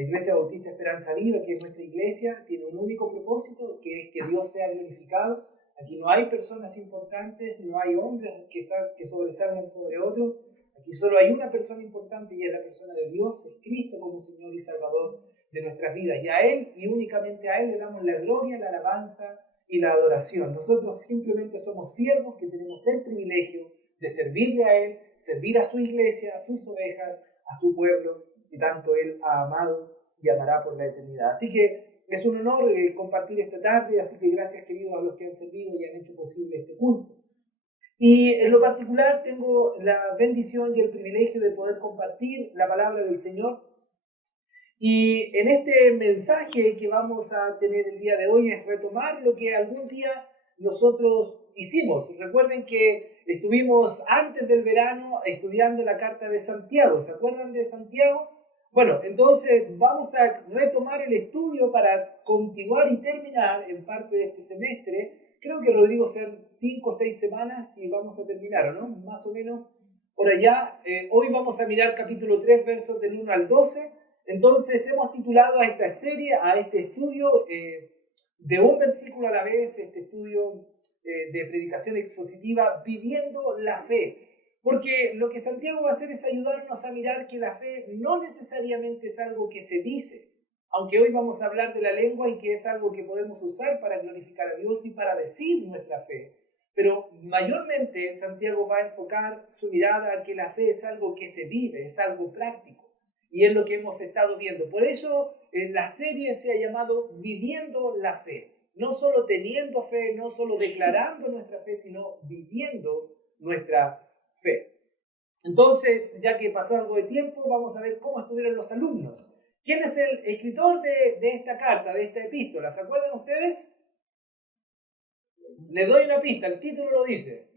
La Iglesia Bautista Esperanza Viva, que es nuestra iglesia, tiene un único propósito, que es que Dios sea glorificado. Aquí no hay personas importantes, no hay hombres que sobresalgan sobre otros. Aquí solo hay una persona importante y es la persona de Dios, es Cristo como Señor y Salvador de nuestras vidas. Y a Él, y únicamente a Él, le damos la gloria, la alabanza y la adoración. Nosotros simplemente somos siervos que tenemos el privilegio de servirle a Él, servir a su iglesia, a sus ovejas, a su pueblo, que tanto Él ha amado y amará por la eternidad. Así que es un honor compartir esta tarde, así que gracias queridos a los que han servido y han hecho posible este culto. Y en lo particular tengo la bendición y el privilegio de poder compartir la palabra del Señor. Y en este mensaje que vamos a tener el día de hoy es retomar lo que algún día nosotros hicimos. Recuerden que estuvimos antes del verano estudiando la carta de Santiago. ¿Se acuerdan de Santiago? Bueno, entonces vamos a retomar el estudio para continuar y terminar en parte de este semestre. Creo que, Rodrigo, sean 5 o 6 semanas y vamos a terminar, ¿no? Más o menos por allá. Hoy vamos a mirar capítulo 3, versos del 1 al 12. Entonces hemos titulado a esta serie, a este estudio, de un versículo a la vez, este estudio de predicación expositiva, Viviendo la Fe. Porque lo que Santiago va a hacer es ayudarnos a mirar que la fe no necesariamente es algo que se dice, aunque hoy vamos a hablar de la lengua y que es algo que podemos usar para glorificar a Dios y para decir nuestra fe. Pero mayormente Santiago va a enfocar su mirada a que la fe es algo que se vive, es algo práctico. Y es lo que hemos estado viendo. Por eso la serie se ha llamado Viviendo la Fe. No solo teniendo fe, no solo declarando nuestra fe, sino viviendo nuestra fe. Entonces, ya que pasó algo de tiempo, vamos a ver cómo estuvieron los alumnos. ¿Quién es el escritor de esta carta, de esta epístola? ¿Se acuerdan ustedes? Les doy una pista, el título lo dice.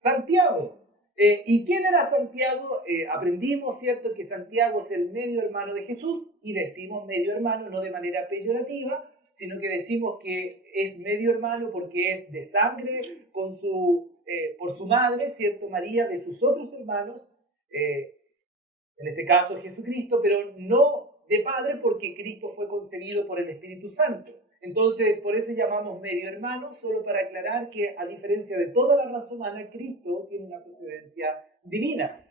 Santiago. ¿Y quién era Santiago? Aprendimos, ¿cierto?, que Santiago es el medio hermano de Jesús, y decimos medio hermano no de manera peyorativa, sino que decimos que es medio hermano porque es de sangre por su madre, ¿cierto?, María, de sus otros hermanos, en este caso Jesucristo, pero no de padre porque Cristo fue concebido por el Espíritu Santo. Entonces, por eso llamamos medio hermano, solo para aclarar que, a diferencia de toda la raza humana, Cristo tiene una procedencia divina.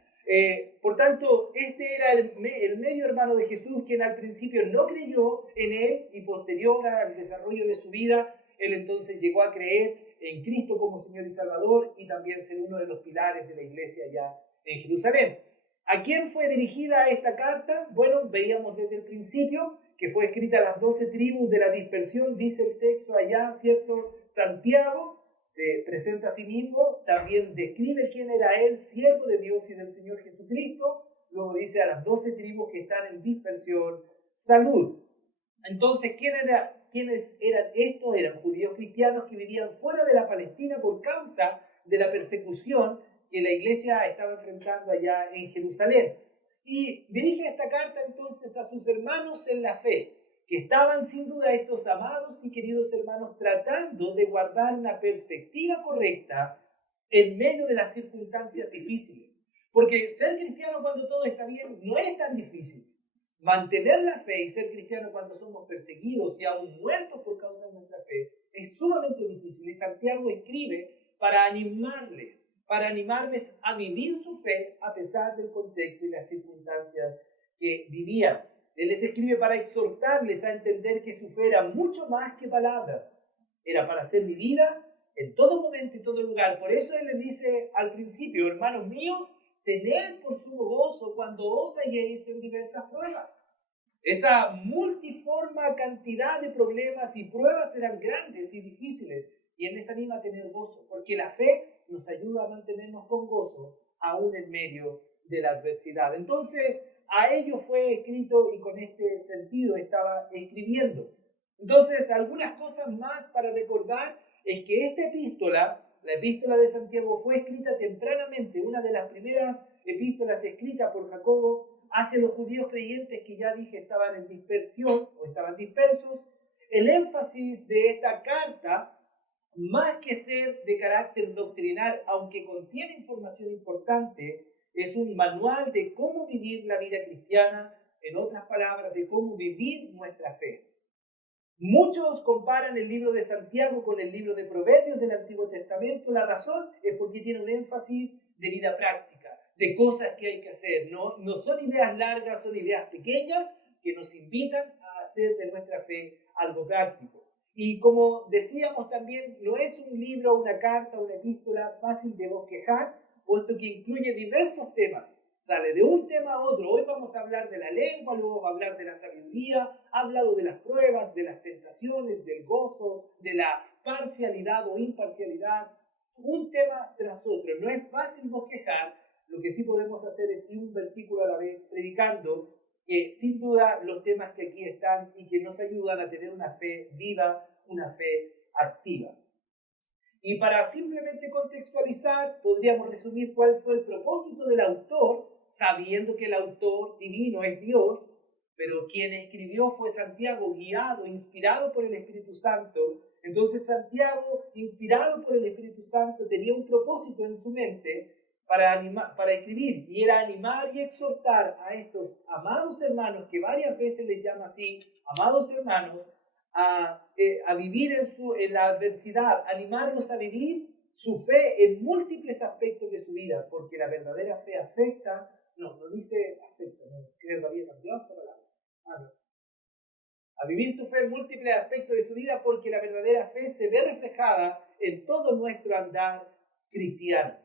Por tanto, este era el medio hermano de Jesús, quien al principio no creyó en él, y posterior al desarrollo de su vida, él entonces llegó a creer en Cristo como Señor y Salvador, y también ser uno de los pilares de la iglesia allá en Jerusalén. ¿A quién fue dirigida esta carta? Bueno, veíamos desde el principio que fue escrita a las 12 tribus de la dispersión, dice el texto allá, ¿cierto? Santiago se presenta a sí mismo, también describe quién era él, siervo de Dios y del Señor Jesucristo, luego dice a las 12 tribus que están en dispersión, salud. Entonces, ¿quiénes eran estos? Eran judíos cristianos que vivían fuera de la Palestina por causa de la persecución que la iglesia estaba enfrentando allá en Jerusalén. Y dirige esta carta entonces a sus hermanos en la fe, que estaban sin duda estos amados y queridos hermanos tratando de guardar una perspectiva correcta en medio de las circunstancias difíciles. Porque ser cristiano cuando todo está bien no es tan difícil. Mantener la fe y ser cristiano cuando somos perseguidos y aún muertos por causa de nuestra fe es sumamente difícil. Y Santiago escribe para animarles a vivir su fe a pesar del contexto y las circunstancias que vivían. Él les escribe para exhortarles a entender que su fe era mucho más que palabras, era para ser vivida en todo momento y todo lugar. Por eso él les dice al principio: hermanos míos, tened por sumo gozo cuando os halléis en diversas pruebas. Esa multiforme cantidad de problemas y pruebas eran grandes y difíciles, y Él les anima a tener gozo, porque la fe nos ayuda a mantenernos con gozo aún en medio de la adversidad. Entonces, a ellos fue escrito, y con este sentido estaba escribiendo. Entonces, algunas cosas más para recordar es que esta epístola, la epístola de Santiago, fue escrita tempranamente, una de las primeras epístolas escritas por Jacobo hacia los judíos creyentes que ya dije estaban en dispersión o estaban dispersos. El énfasis de esta carta, más que ser de carácter doctrinal, aunque contiene información importante, es un manual de cómo vivir la vida cristiana en otras palabras, de cómo vivir nuestra fe. Muchos comparan el libro de Santiago con el libro de Proverbios del Antiguo Testamento. La razón es porque tiene un énfasis de vida práctica, de cosas que hay que hacer. No son ideas largas, son ideas pequeñas que nos invitan a hacer de nuestra fe algo práctico. Y como decíamos también, no es un libro, una carta, una epístola fácil de bosquejar, puesto que incluye diversos temas. Sale de un tema a otro. Hoy vamos a hablar de la lengua, luego vamos a hablar de la sabiduría, ha hablado de las pruebas, de las tentaciones, del gozo, de la parcialidad o imparcialidad. Un tema tras otro. No es fácil bosquejar. Lo que sí podemos hacer es ir un versículo a la vez, predicando que sin duda los temas que aquí están y que nos ayudan a tener una fe viva, una fe activa. Y para simplemente contextualizar, podríamos resumir cuál fue el propósito del autor, sabiendo que el autor divino es Dios, pero quien escribió fue Santiago, guiado, inspirado por el Espíritu Santo. Entonces Santiago, inspirado por el Espíritu Santo, tenía un propósito en su mente para escribir, y era animar y exhortar a estos amados hermanos, que varias veces les llama así, amados hermanos, a vivir en la adversidad, animarlos a vivir su fe en múltiples aspectos de su vida, porque la verdadera fe afecta, no dice afecta, no, creo que había cambiado esa palabra. No. A vivir su fe en múltiples aspectos de su vida, porque la verdadera fe se ve reflejada en todo nuestro andar cristiano.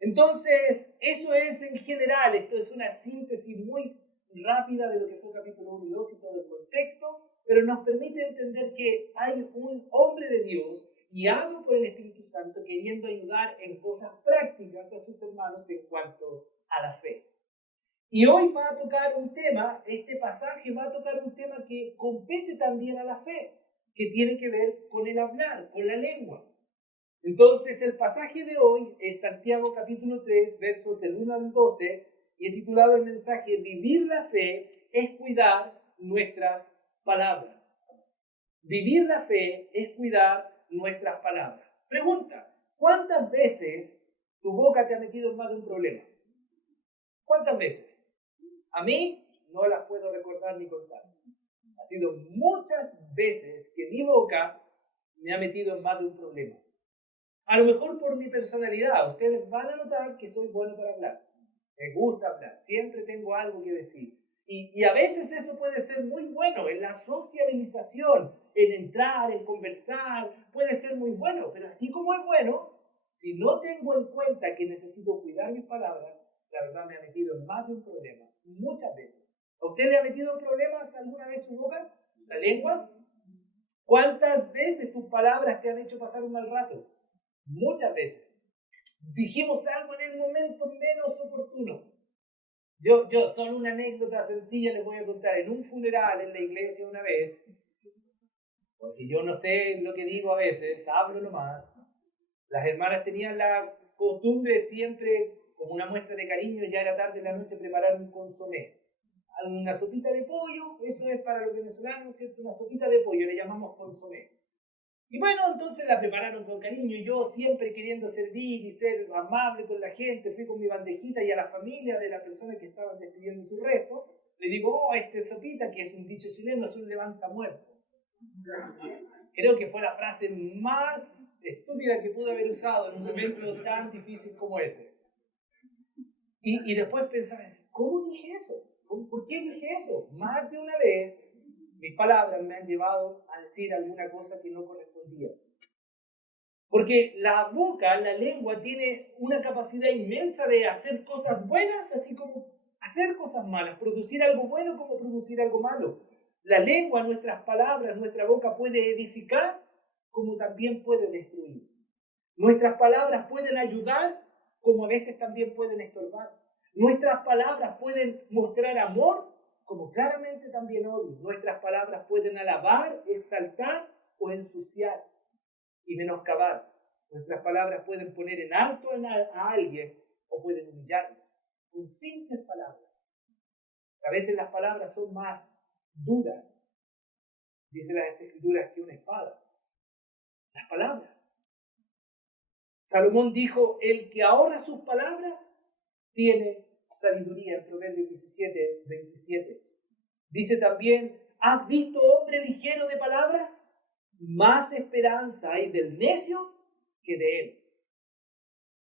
Entonces, eso es en general, esto es una síntesis muy rápida de lo que fue capítulo 1 y 2 y todo el contexto, pero nos permite entender que hay un hombre de Dios guiado por el Espíritu Santo queriendo ayudar en cosas prácticas a sus hermanos en cuanto a la fe. Y hoy va a tocar un tema, este pasaje va a tocar un tema que compete también a la fe, que tiene que ver con el hablar, con la lengua. Entonces el pasaje de hoy es Santiago capítulo 3, versos del 1 al 12, y he titulado el mensaje Vivir la fe es cuidar nuestras palabras. Vivir la fe es cuidar nuestras palabras. Pregunta, ¿cuántas veces tu boca te ha metido en más de un problema? ¿Cuántas veces? A mí no las puedo recordar ni contar. Ha sido muchas veces que mi boca me ha metido en más de un problema. A lo mejor por mi personalidad, ustedes van a notar que soy bueno para hablar. Me gusta hablar, siempre tengo algo que decir. Y a veces eso puede ser muy bueno en la sociabilización, en entrar, en conversar, puede ser muy bueno. Pero así como es bueno, si no tengo en cuenta que necesito cuidar mis palabras, la verdad me ha metido en más de un problema, muchas veces. ¿A usted le ha metido en problemas alguna vez su boca, la lengua? ¿Cuántas veces tus palabras te han hecho pasar un mal rato? Muchas veces. Dijimos algo en el momento menos oportuno. Yo solo una anécdota sencilla les voy a contar. En un funeral en la iglesia una vez, porque yo no sé lo que digo a veces, hablo nomás, las hermanas tenían la costumbre siempre, como una muestra de cariño, ya era tarde en la noche, preparar un consomé. Una sopita de pollo, eso es para los venezolanos, ¿cierto? Una sopita de pollo, le llamamos consomé. Y bueno, entonces la prepararon con cariño. Yo siempre queriendo servir y ser amable con la gente, fui con mi bandejita y a la familia de la persona que estaban despidiendo su resto, le digo, este sopita, que es un dicho chileno, es un levanta muerto. Creo que fue la frase más estúpida que pude haber usado en un momento tan difícil como ese. Y después pensaba, ¿cómo dije eso? ¿Por qué dije eso? Más de una vez mis palabras me han llevado a decir alguna cosa que no correspondía. Porque la boca, la lengua, tiene una capacidad inmensa de hacer cosas buenas, así como hacer cosas malas, producir algo bueno como producir algo malo. La lengua, nuestras palabras, nuestra boca puede edificar como también puede destruir. Nuestras palabras pueden ayudar como a veces también pueden estorbar. Nuestras palabras pueden mostrar amor como claramente también odio. Nuestras palabras pueden alabar, exaltar o ensuciar y menoscabar. Nuestras palabras pueden poner en alto a alguien o pueden humillarlo. Con simples palabras. A veces las palabras son más duras, dice las Escrituras, que una espada. Las palabras. Salomón dijo, el que ahorra sus palabras tiene sabiduría, en Proverbios 17, 27. Dice también, ¿has visto hombre ligero de palabras? Más esperanza hay del necio que de él.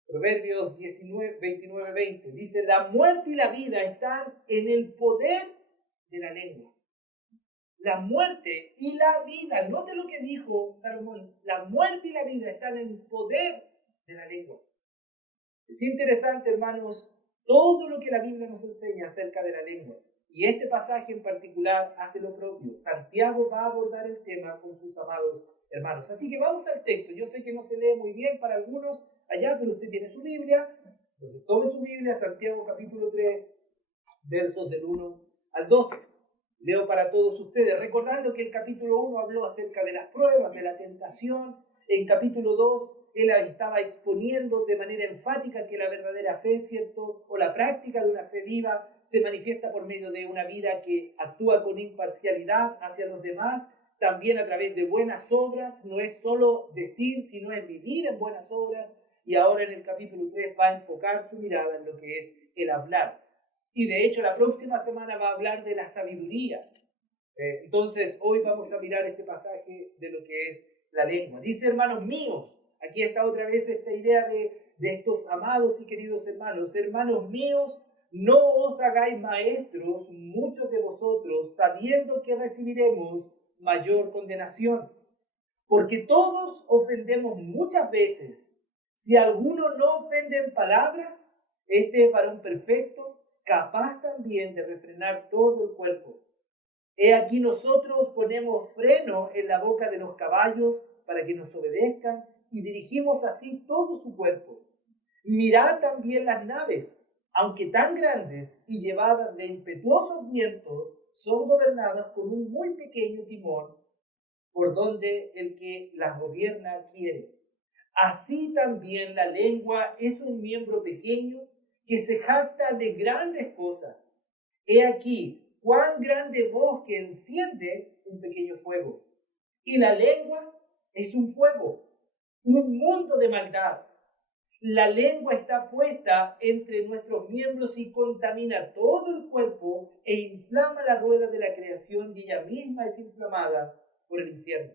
Proverbios 29:20 dice, la muerte y la vida están en el poder de la lengua. La muerte y la vida, note lo que dijo Salomón, la muerte y la vida están en el poder de la lengua. Es interesante, hermanos, todo lo que la Biblia nos enseña acerca de la lengua. Y este pasaje en particular hace lo propio. Santiago va a abordar el tema con sus amados hermanos. Así que vamos al texto. Yo sé que no se lee muy bien para algunos allá, pero usted tiene su Biblia. Entonces tome su Biblia, Santiago capítulo 3, versos del 1 al 12. Leo para todos ustedes, recordando que el capítulo 1 habló acerca de las pruebas, de la tentación. En capítulo 2, él estaba exponiendo de manera enfática que la verdadera fe, ¿cierto? O la práctica de una fe viva se manifiesta por medio de una vida que actúa con imparcialidad hacia los demás, también a través de buenas obras. No es solo decir, sino es vivir en buenas obras. Y ahora en el capítulo 3 va a enfocar su mirada en lo que es el hablar. Y de hecho la próxima semana va a hablar de la sabiduría. Entonces hoy vamos a mirar este pasaje de lo que es la lengua. Dice, hermanos míos, aquí está otra vez esta idea de estos amados y queridos hermanos. Hermanos míos, no os hagáis maestros muchos de vosotros, sabiendo que recibiremos mayor condenación. Porque todos ofendemos muchas veces. Si alguno no ofende en palabras, este es varón perfecto, capaz también de refrenar todo el cuerpo. He aquí nosotros ponemos freno en la boca de los caballos para que nos obedezcan y dirigimos así todo su cuerpo. Mirad también las naves, aunque tan grandes y llevadas de impetuosos vientos, son gobernadas con un muy pequeño timón por donde el que las gobierna quiere. Así también la lengua es un miembro pequeño que se jacta de grandes cosas. He aquí cuán grande bosque enciende un pequeño fuego. Y la lengua es un fuego, un mundo de maldad. La lengua está puesta entre nuestros miembros y contamina todo el cuerpo e inflama la rueda de la creación y ella misma es inflamada por el infierno.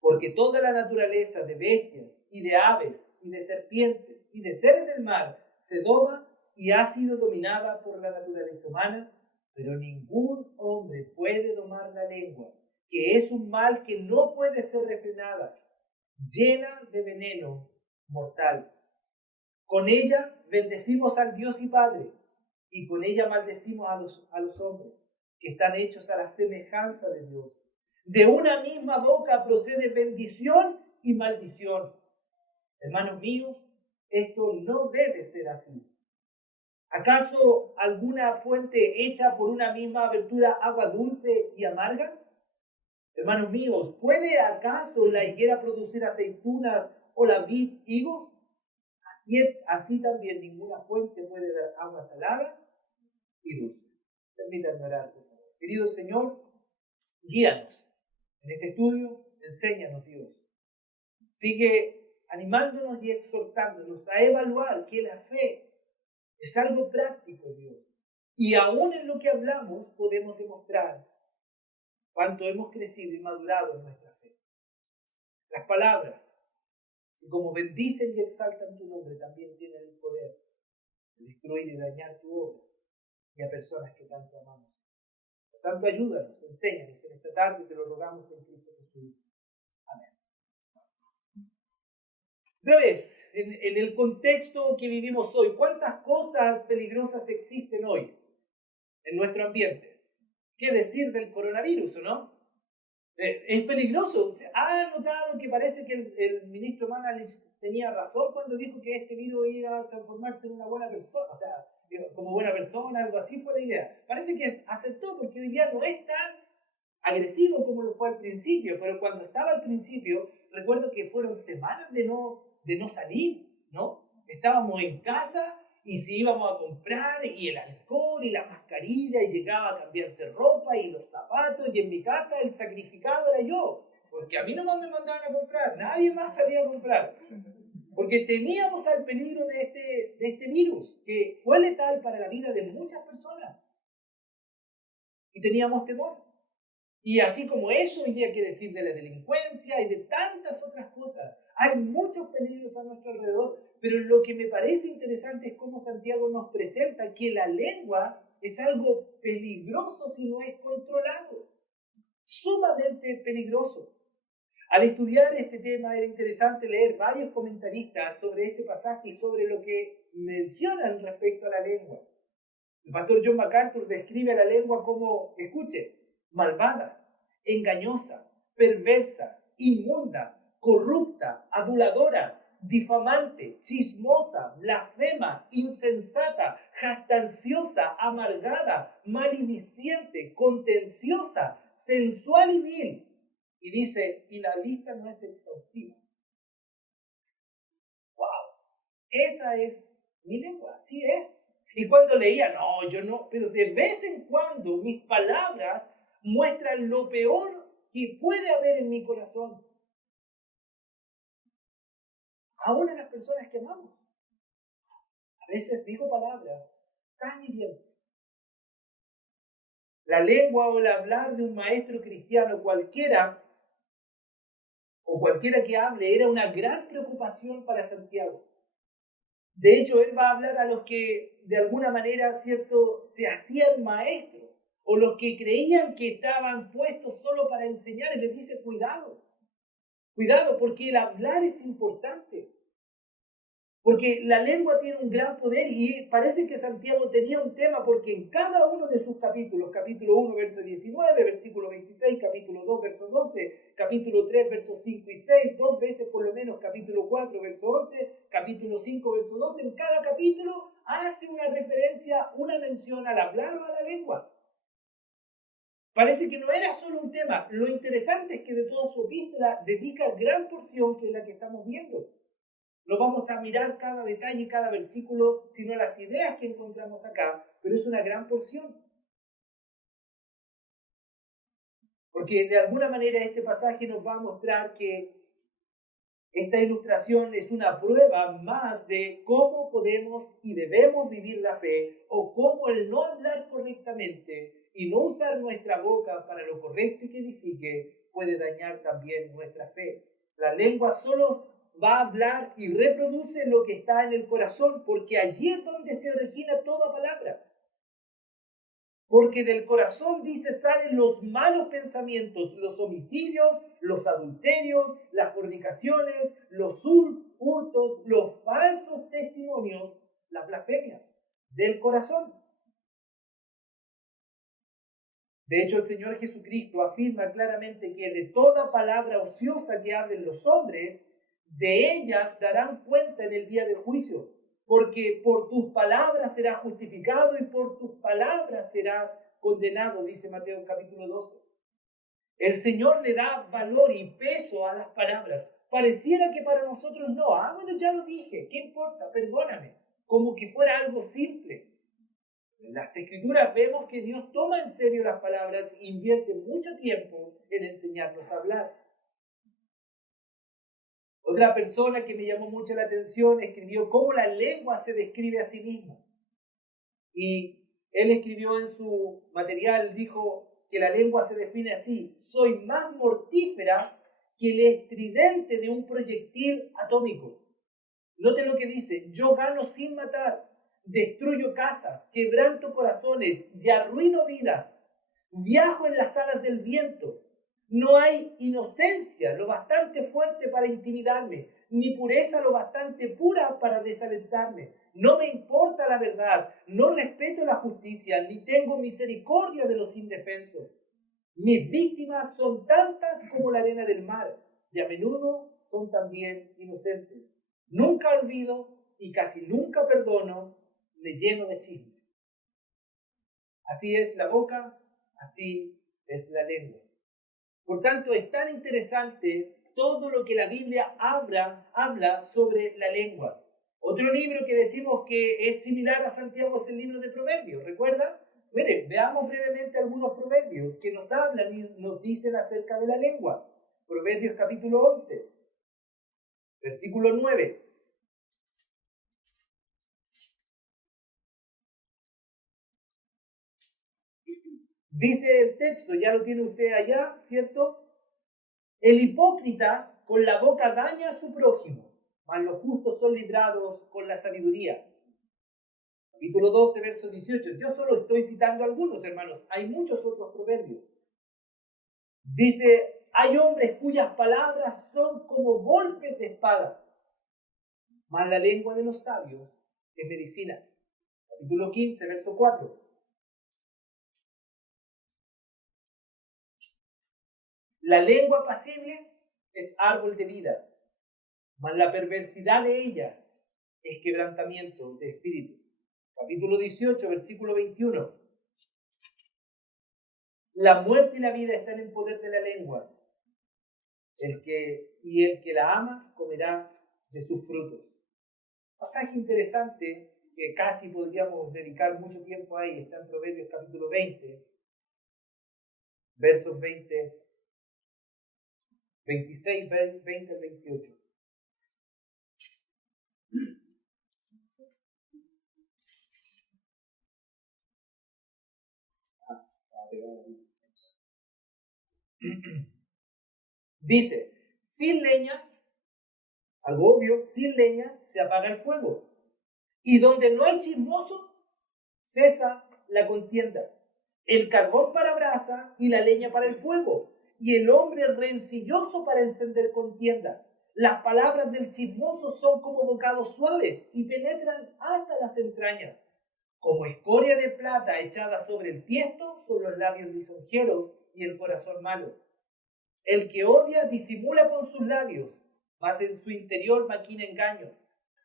Porque toda la naturaleza de bestias y de aves y de serpientes y de seres del mar se doma y ha sido dominada por la naturaleza humana, pero ningún hombre puede domar la lengua, que es un mal que no puede ser refrenada, llena de veneno mortal. Con ella bendecimos al Dios y Padre, y con ella maldecimos a los hombres, que están hechos a la semejanza de Dios. De una misma boca procede bendición y maldición. Hermanos míos, esto no debe ser así. ¿Acaso alguna fuente hecha por una misma abertura agua dulce y amarga? Hermanos míos, ¿puede acaso la higuera producir aceitunas o la vid higos? Así también ninguna fuente puede dar agua salada y dulce. Permítanme orar, por favor. Querido Señor, guíanos en este estudio, enséñanos, Dios. Sigue animándonos y exhortándonos a evaluar que la fe es algo práctico, Dios. Y aún en lo que hablamos podemos demostrar cuánto hemos crecido y madurado en nuestra fe. Las palabras, y como bendicen y exaltan tu nombre, también tienen el poder de destruir y dañar tu obra y a personas que tanto amamos. Por tanto, ayúdanos, enséñanos en esta tarde, te lo rogamos en Cristo Jesús. Amén. Otra vez, en el contexto que vivimos hoy, ¿cuántas cosas peligrosas existen hoy en nuestro ambiente? ¿Qué decir del coronavirus, no? Es peligroso. ¿Ha notado que parece que el ministro Manalich tenía razón cuando dijo que este virus iba a transformarse en una buena persona? O sea, como buena persona, algo así fue la idea. Parece que aceptó porque hoy día no es tan agresivo como lo fue al principio, pero cuando estaba al principio, recuerdo que fueron semanas de no salir, ¿no? Estábamos en casa y si íbamos a comprar y el alcohol y la mascarilla y llegaba a cambiarse ropa y los zapatos y en mi casa el sacrificado era yo, porque a mí nomás me mandaban a comprar, nadie más salía a comprar, porque temíamos al peligro de este virus que fue letal para la vida de muchas personas. y teníamos temor. Y así como eso, hoy día hay que decir de la delincuencia y de tantas otras cosas. Hay muchos peligros a nuestro alrededor, pero lo que me parece interesante es cómo Santiago nos presenta que la lengua es algo peligroso si no es controlado, sumamente peligroso. Al estudiar este tema era interesante leer varios comentaristas sobre este pasaje y sobre lo que mencionan respecto a la lengua. El pastor John MacArthur describe a la lengua como, escuche, malvada, engañosa, perversa, inmunda, corrupta, aduladora, difamante, chismosa, blasfema, insensata, jactanciosa, amargada, malediciente, contenciosa, sensual y vil. Y dice, y la lista no es exhaustiva. ¡Wow! Esa es mi lengua, así es. Y cuando leía, no, yo no, pero de vez en cuando mis palabras muestran lo peor que puede haber en mi corazón. Aún en las personas que amamos. A veces digo palabras tan hirientes. La lengua o el hablar de un maestro cristiano cualquiera, o cualquiera que hable, era una gran preocupación para Santiago. De hecho, él va a hablar a los que de alguna manera, cierto, se hacían maestros, o los que creían que estaban puestos solo para enseñar, y les dice, cuidado, cuidado, porque el hablar es importante. Porque la lengua tiene un gran poder y parece que Santiago tenía un tema porque en cada uno de sus capítulos, capítulo 1, verso 19, versículo 26, capítulo 2, verso 12, capítulo 3, versos 5 y 6, dos veces por lo menos, capítulo 4, verso 11, capítulo 5, verso 12, en cada capítulo hace una referencia, una mención al hablar o a la lengua. Parece que no era solo un tema. Lo interesante es que de toda su epístola dedica gran porción que es la que estamos viendo. No vamos a mirar cada detalle, cada versículo, sino las ideas que encontramos acá, pero es una gran porción. Porque de alguna manera este pasaje nos va a mostrar que esta ilustración es una prueba más de cómo podemos y debemos vivir la fe, o cómo el no hablar correctamente y no usar nuestra boca para lo correcto y que edifique puede dañar también nuestra fe. La lengua solo va a hablar y reproduce lo que está en el corazón, porque allí es donde se origina toda palabra. Porque del corazón, dice, salen los malos pensamientos, los homicidios, los adulterios, las fornicaciones, los hurtos, los falsos testimonios, las blasfemias. Del corazón. De hecho, el Señor Jesucristo afirma claramente que de toda palabra ociosa que hablen los hombres, de ellas darán cuenta en el día del juicio, porque por tus palabras serás justificado y por tus palabras serás condenado, dice Mateo capítulo 12. El Señor le da valor y peso a las palabras. Pareciera que para nosotros no. Bueno, ya lo dije, ¿qué importa? Perdóname. Como que fuera algo simple. En las Escrituras vemos que Dios toma en serio las palabras e invierte mucho tiempo en enseñarnos a hablar. Otra persona que me llamó mucho la atención escribió cómo la lengua se describe a sí misma. Y él escribió en su material, dijo que la lengua se define así: soy más mortífera que el estridente de un proyectil atómico. Note lo que dice: yo gano sin matar, destruyo casas, quebranto corazones y arruino vidas, viajo en las alas del viento. No hay inocencia lo bastante fuerte para intimidarme, ni pureza lo bastante pura para desalentarme. No me importa la verdad, no respeto la justicia, ni tengo misericordia de los indefensos. Mis víctimas son tantas como la arena del mar, y a menudo son también inocentes. Nunca olvido y casi nunca perdono, me lleno de chismes. Así es la boca, así es la lengua. Por tanto, es tan interesante todo lo que la Biblia habla sobre la lengua. Otro libro que decimos que es similar a Santiago es el libro de Proverbios, ¿recuerda? Miren, veamos brevemente algunos proverbios que nos hablan y nos dicen acerca de la lengua. Proverbios capítulo 11, versículo 9. Dice el texto, ya lo tiene usted allá, ¿cierto? El hipócrita con la boca daña a su prójimo, mas los justos son librados con la sabiduría. Capítulo 12, verso 18. Yo solo estoy citando algunos, hermanos. Hay muchos otros proverbios. Dice, hay hombres cuyas palabras son como golpes de espada, mas la lengua de los sabios es medicina. Capítulo 15, verso 4. La lengua pasible es árbol de vida, mas la perversidad de ella es quebrantamiento de espíritu. Capítulo 18, versículo 21. La muerte y la vida están en poder de la lengua. El que la ama comerá de sus frutos. Pasaje interesante que casi podríamos dedicar mucho tiempo ahí. Está en Proverbios capítulo 20, versos 26, 20 al 28. Dice, sin leña, algo obvio, sin leña se apaga el fuego. Y donde no hay chismoso, cesa la contienda. El carbón para brasa y la leña para el fuego. Y el hombre rencilloso para encender contienda. Las palabras del chismoso son como bocados suaves y penetran hasta las entrañas. Como escoria de plata echada sobre el tiesto son los labios lisonjeros y el corazón malo. El que odia disimula con sus labios, mas en su interior maquina engaño.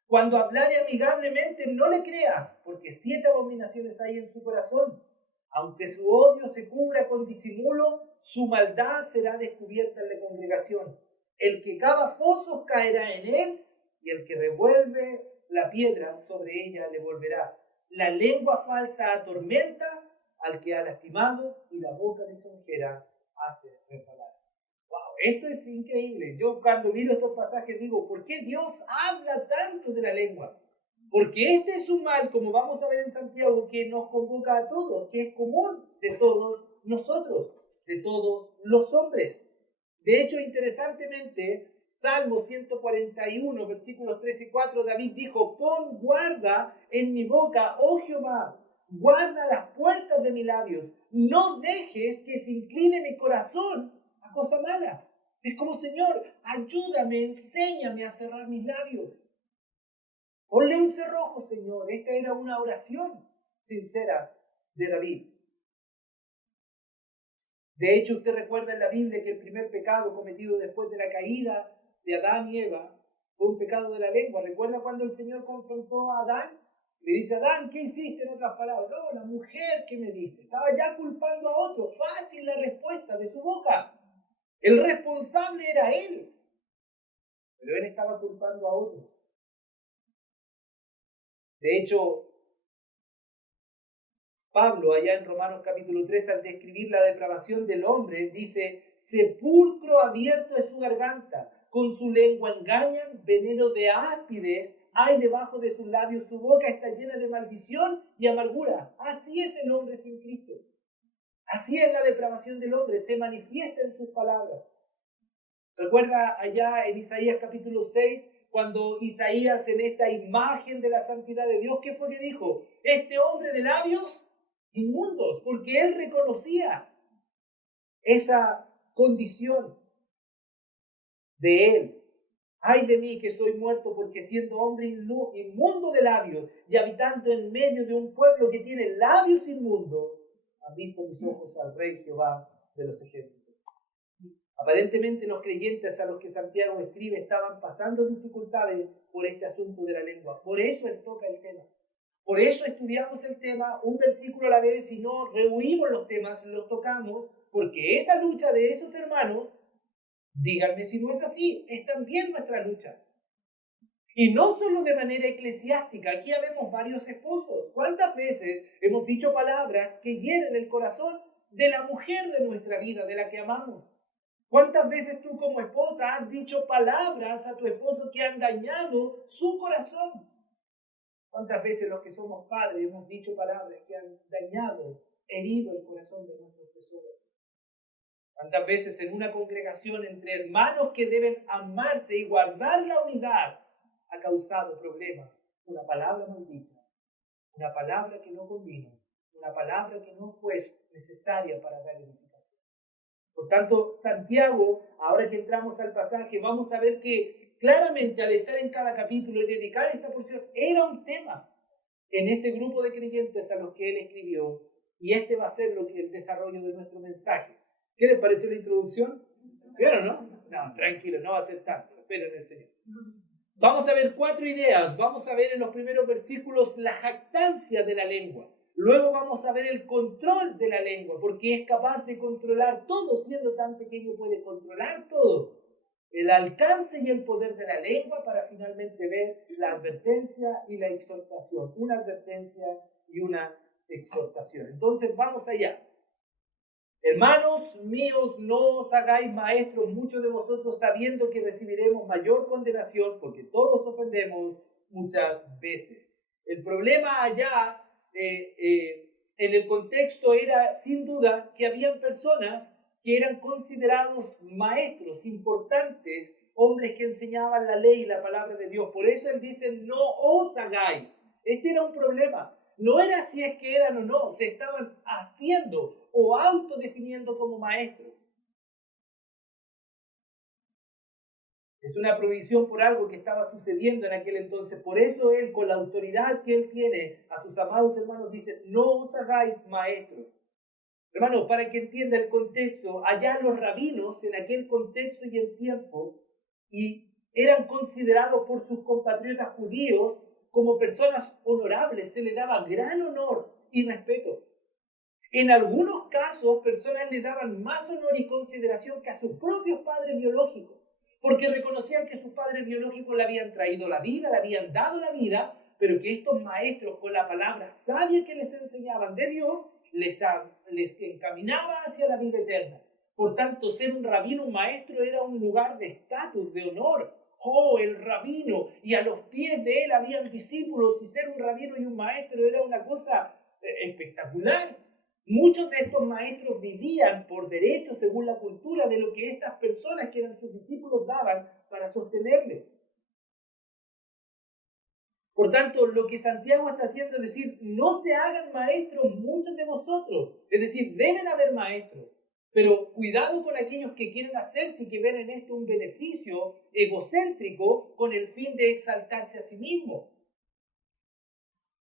Cuando hablare amigablemente, no le creas, porque 7 abominaciones hay en su corazón. Aunque su odio se cubra con disimulo, su maldad será descubierta en la congregación. El que cava fosos caerá en él, y el que revuelve la piedra sobre ella le volverá. La lengua falsa atormenta al que ha lastimado, y la boca lisonjera hace resbalar. Wow, esto es increíble. Yo cuando miro estos pasajes digo, ¿por qué Dios habla tanto de la lengua? Porque este es un mal, como vamos a ver en Santiago, que nos convoca a todos, que es común de todos nosotros, de todos los hombres. De hecho, interesantemente, Salmo 141, versículos 3 y 4, David dijo, pon guarda en mi boca, oh Jehová, guarda las puertas de mis labios, no dejes que se incline mi corazón a cosa mala. Es como, Señor, ayúdame, enséñame a cerrar mis labios. Ponle un cerrojo, Señor. Esta era una oración sincera de David. De hecho, usted recuerda en la Biblia que el primer pecado cometido después de la caída de Adán y Eva fue un pecado de la lengua. ¿Recuerda cuando el Señor confrontó a Adán? Le dice, Adán, ¿qué hiciste? En otras palabras, no, la mujer que me diste. Estaba ya culpando a otro. Fácil la respuesta de su boca. El responsable era él. Pero él estaba culpando a otro. De hecho, Pablo, allá en Romanos capítulo 3, al describir la depravación del hombre, dice, sepulcro abierto es su garganta, con su lengua engañan, veneno de áspides hay debajo de sus labios, su boca está llena de maldición y amargura. Así es el hombre sin Cristo. Así es la depravación del hombre, se manifiesta en sus palabras. Recuerda allá en Isaías capítulo 6, cuando Isaías en esta imagen de la santidad de Dios, ¿qué fue que dijo? Este hombre de labios inmundos, porque él reconocía esa condición de él. Ay de mí que soy muerto, porque siendo hombre inmundo de labios y habitando en medio de un pueblo que tiene labios inmundos, han visto mis ojos al Rey Jehová de los ejércitos. Aparentemente los creyentes a los que Santiago escribe estaban pasando dificultades por este asunto de la lengua. Por eso él toca el tema. Por eso estudiamos el tema un versículo a la vez y no rehuimos los temas, los tocamos, porque esa lucha de esos hermanos, díganme si no es así, es también nuestra lucha. Y no solo de manera eclesiástica, aquí habemos varios esposos. ¿Cuántas veces hemos dicho palabras que hieren el corazón de la mujer de nuestra vida, de la que amamos? ¿Cuántas veces tú como esposa has dicho palabras a tu esposo que han dañado su corazón? ¿Cuántas veces los que somos padres hemos dicho palabras que han dañado herido el corazón de nuestros tesoros. ¿Cuántas veces en una congregación entre hermanos que deben amarse y guardar la unidad ha causado problemas? Una palabra maldita, una palabra que no convino, una palabra que no fue necesaria para dar edificación. Por tanto, Santiago, ahora que entramos al pasaje, vamos a ver que claramente al estar en cada capítulo y dedicar esta porción, era un tema en ese grupo de creyentes a los que él escribió, y este va a ser el desarrollo de nuestro mensaje. ¿Qué les pareció la introducción? ¿Vieron, no? No, tranquilo, no va a ser tanto, esperen el Señor. Vamos a ver 4 ideas. Vamos a ver en los primeros versículos la jactancia de la lengua. Luego vamos a ver el control de la lengua, porque es capaz de controlar todo, siendo tan pequeño puede controlar todo. El alcance y el poder de la lengua, para finalmente ver la advertencia y la exhortación. Una advertencia y una exhortación. Entonces vamos allá. Hermanos míos, no os hagáis maestros muchos de vosotros, sabiendo que recibiremos mayor condenación, porque todos ofendemos muchas veces. El problema allá, en el contexto, era sin duda que habían personas que eran considerados maestros importantes, hombres que enseñaban la ley y la palabra de Dios. Por eso él dice, no os hagáis. Este era un problema. No era si es que eran o no, se estaban haciendo o autodefiniendo como maestros. Es una provisión por algo que estaba sucediendo en aquel entonces. Por eso él, con la autoridad que él tiene a sus amados hermanos, dice, no os hagáis maestros. Hermanos, para que entienda el contexto, allá los rabinos, en aquel contexto y en tiempo, y eran considerados por sus compatriotas judíos como personas honorables, se les daba gran honor y respeto. En algunos casos, personas le daban más honor y consideración que a sus propios padres biológicos, porque reconocían que sus padres biológicos le habían traído la vida, le habían dado la vida, pero que estos maestros, con la palabra sabia que les enseñaban de Dios, les encaminaba hacia la vida eterna. Por tanto, ser un rabino, un maestro, era un lugar de estatus, de honor. Oh, el rabino, y a los pies de él habían discípulos, y ser un rabino y un maestro era una cosa espectacular. Muchos de estos maestros vivían por derecho, según la cultura, de lo que estas personas que eran sus discípulos daban para sostenerles. Por tanto, lo que Santiago está haciendo es decir, no se hagan maestros muchos de vosotros. Es decir, deben haber maestros. Pero cuidado con aquellos que quieren hacerse y que ven en esto un beneficio egocéntrico con el fin de exaltarse a sí mismos.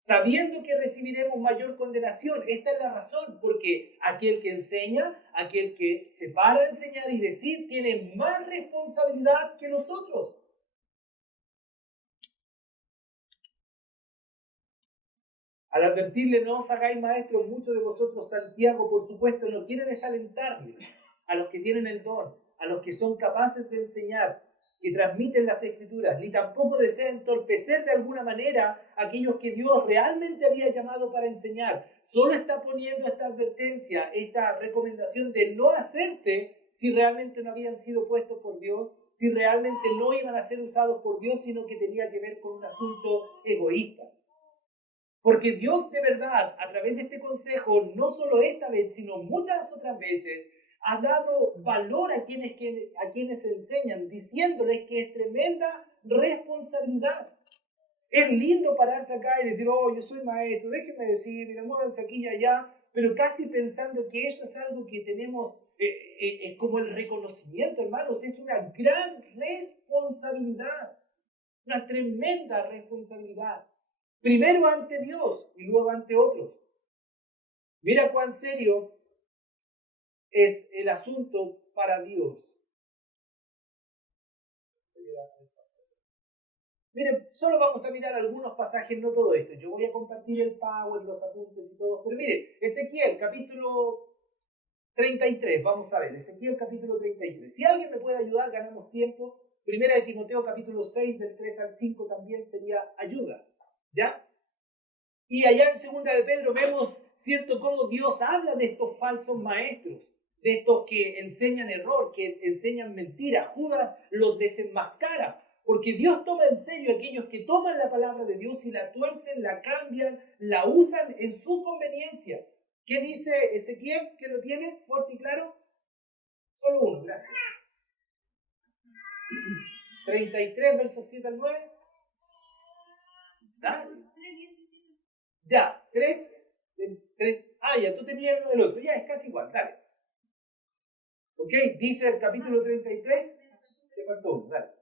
Sabiendo que recibiremos mayor condenación. Esta es la razón, porque aquel que enseña, aquel que se para a enseñar y decir, tiene más responsabilidad que nosotros. Al advertirle, no os hagáis maestros, muchos de vosotros, Santiago, por supuesto, no quiere desalentarle a los que tienen el don, a los que son capaces de enseñar, que transmiten las Escrituras, ni tampoco desea entorpecer de alguna manera a aquellos que Dios realmente había llamado para enseñar. Solo está poniendo esta advertencia, esta recomendación de no hacerse si realmente no habían sido puestos por Dios, si realmente no iban a ser usados por Dios, sino que tenía que ver con un asunto egoísta. Porque Dios de verdad, a través de este consejo, no solo esta vez, sino muchas otras veces, ha dado valor a quienes enseñan, diciéndoles que es tremenda responsabilidad. Es lindo pararse acá y decir, oh, yo soy maestro, déjenme decir, mira, muévanse aquí y allá, pero casi pensando que eso es algo que tenemos como el reconocimiento, hermanos, es una gran responsabilidad, una tremenda responsabilidad. Primero ante Dios y luego ante otros. Mira cuán serio es el asunto para Dios. Miren, solo vamos a mirar algunos pasajes, no todo esto. Yo voy a compartir el PowerPoint, los apuntes y todo. Pero mire, Ezequiel, capítulo 33, vamos a ver. Ezequiel, capítulo 33. Si alguien me puede ayudar, ganamos tiempo. Primera de Timoteo, capítulo 6, del 3 al 5, también sería ayuda. ¿Ya? Y allá en Segunda de Pedro vemos, cierto, cómo Dios habla de estos falsos maestros, de estos que enseñan error, que enseñan mentira. Judas los desenmascara, porque Dios toma en serio a aquellos que toman la palabra de Dios y la tuercen, la cambian, la usan en su conveniencia. ¿Qué dice Ezequiel? ¿Qué lo tiene fuerte y claro? Solo uno, gracias. 33, versos 7 al 9. Dale. Ya, 3. Ya, tú tenías el otro. Ya, es casi igual, dale. ¿Ok? Dice el capítulo 33. Te faltó uno, dale.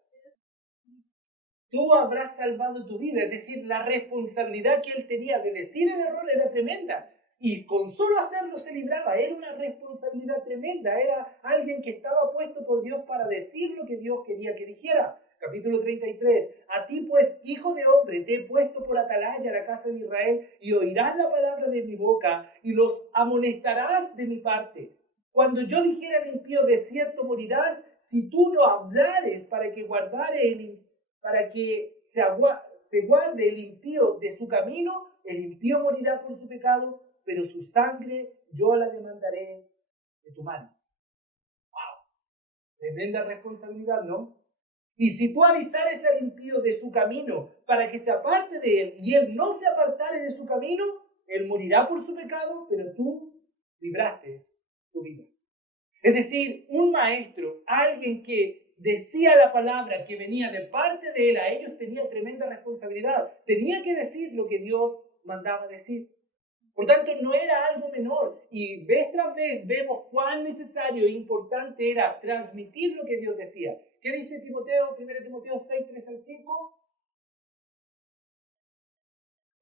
Tú habrás salvado tu vida. Es decir, la responsabilidad que él tenía de decir el error era tremenda. Y con solo hacerlo se libraba. Era una responsabilidad tremenda. Era alguien que estaba puesto por Dios para decir lo que Dios quería que dijera. Capítulo 33. A ti pues, hijo de hombre, te he puesto por atalaya a la casa de Israel y oirás la palabra de mi boca y los amonestarás de mi parte. Cuando yo dijera al impío, de cierto morirás, si tú no hablares para que se guarde el impío de su camino, el impío morirá por su pecado, pero su sangre yo la demandaré de tu mano. ¡Wow! Tremenda responsabilidad, ¿no? Y si tú avisares al impío de su camino para que se aparte de él y él no se apartare de su camino, él morirá por su pecado, pero tú libraste tu vida. Es decir, un maestro, alguien que decía la palabra que venía de parte de él, a ellos tenía tremenda responsabilidad. Tenía que decir lo que Dios mandaba decir. Por tanto, no era algo menor. Y vez tras vez vemos cuán necesario e importante era transmitir lo que Dios decía. ¿Qué dice Timoteo, 1 Timoteo 6, 3 al 5?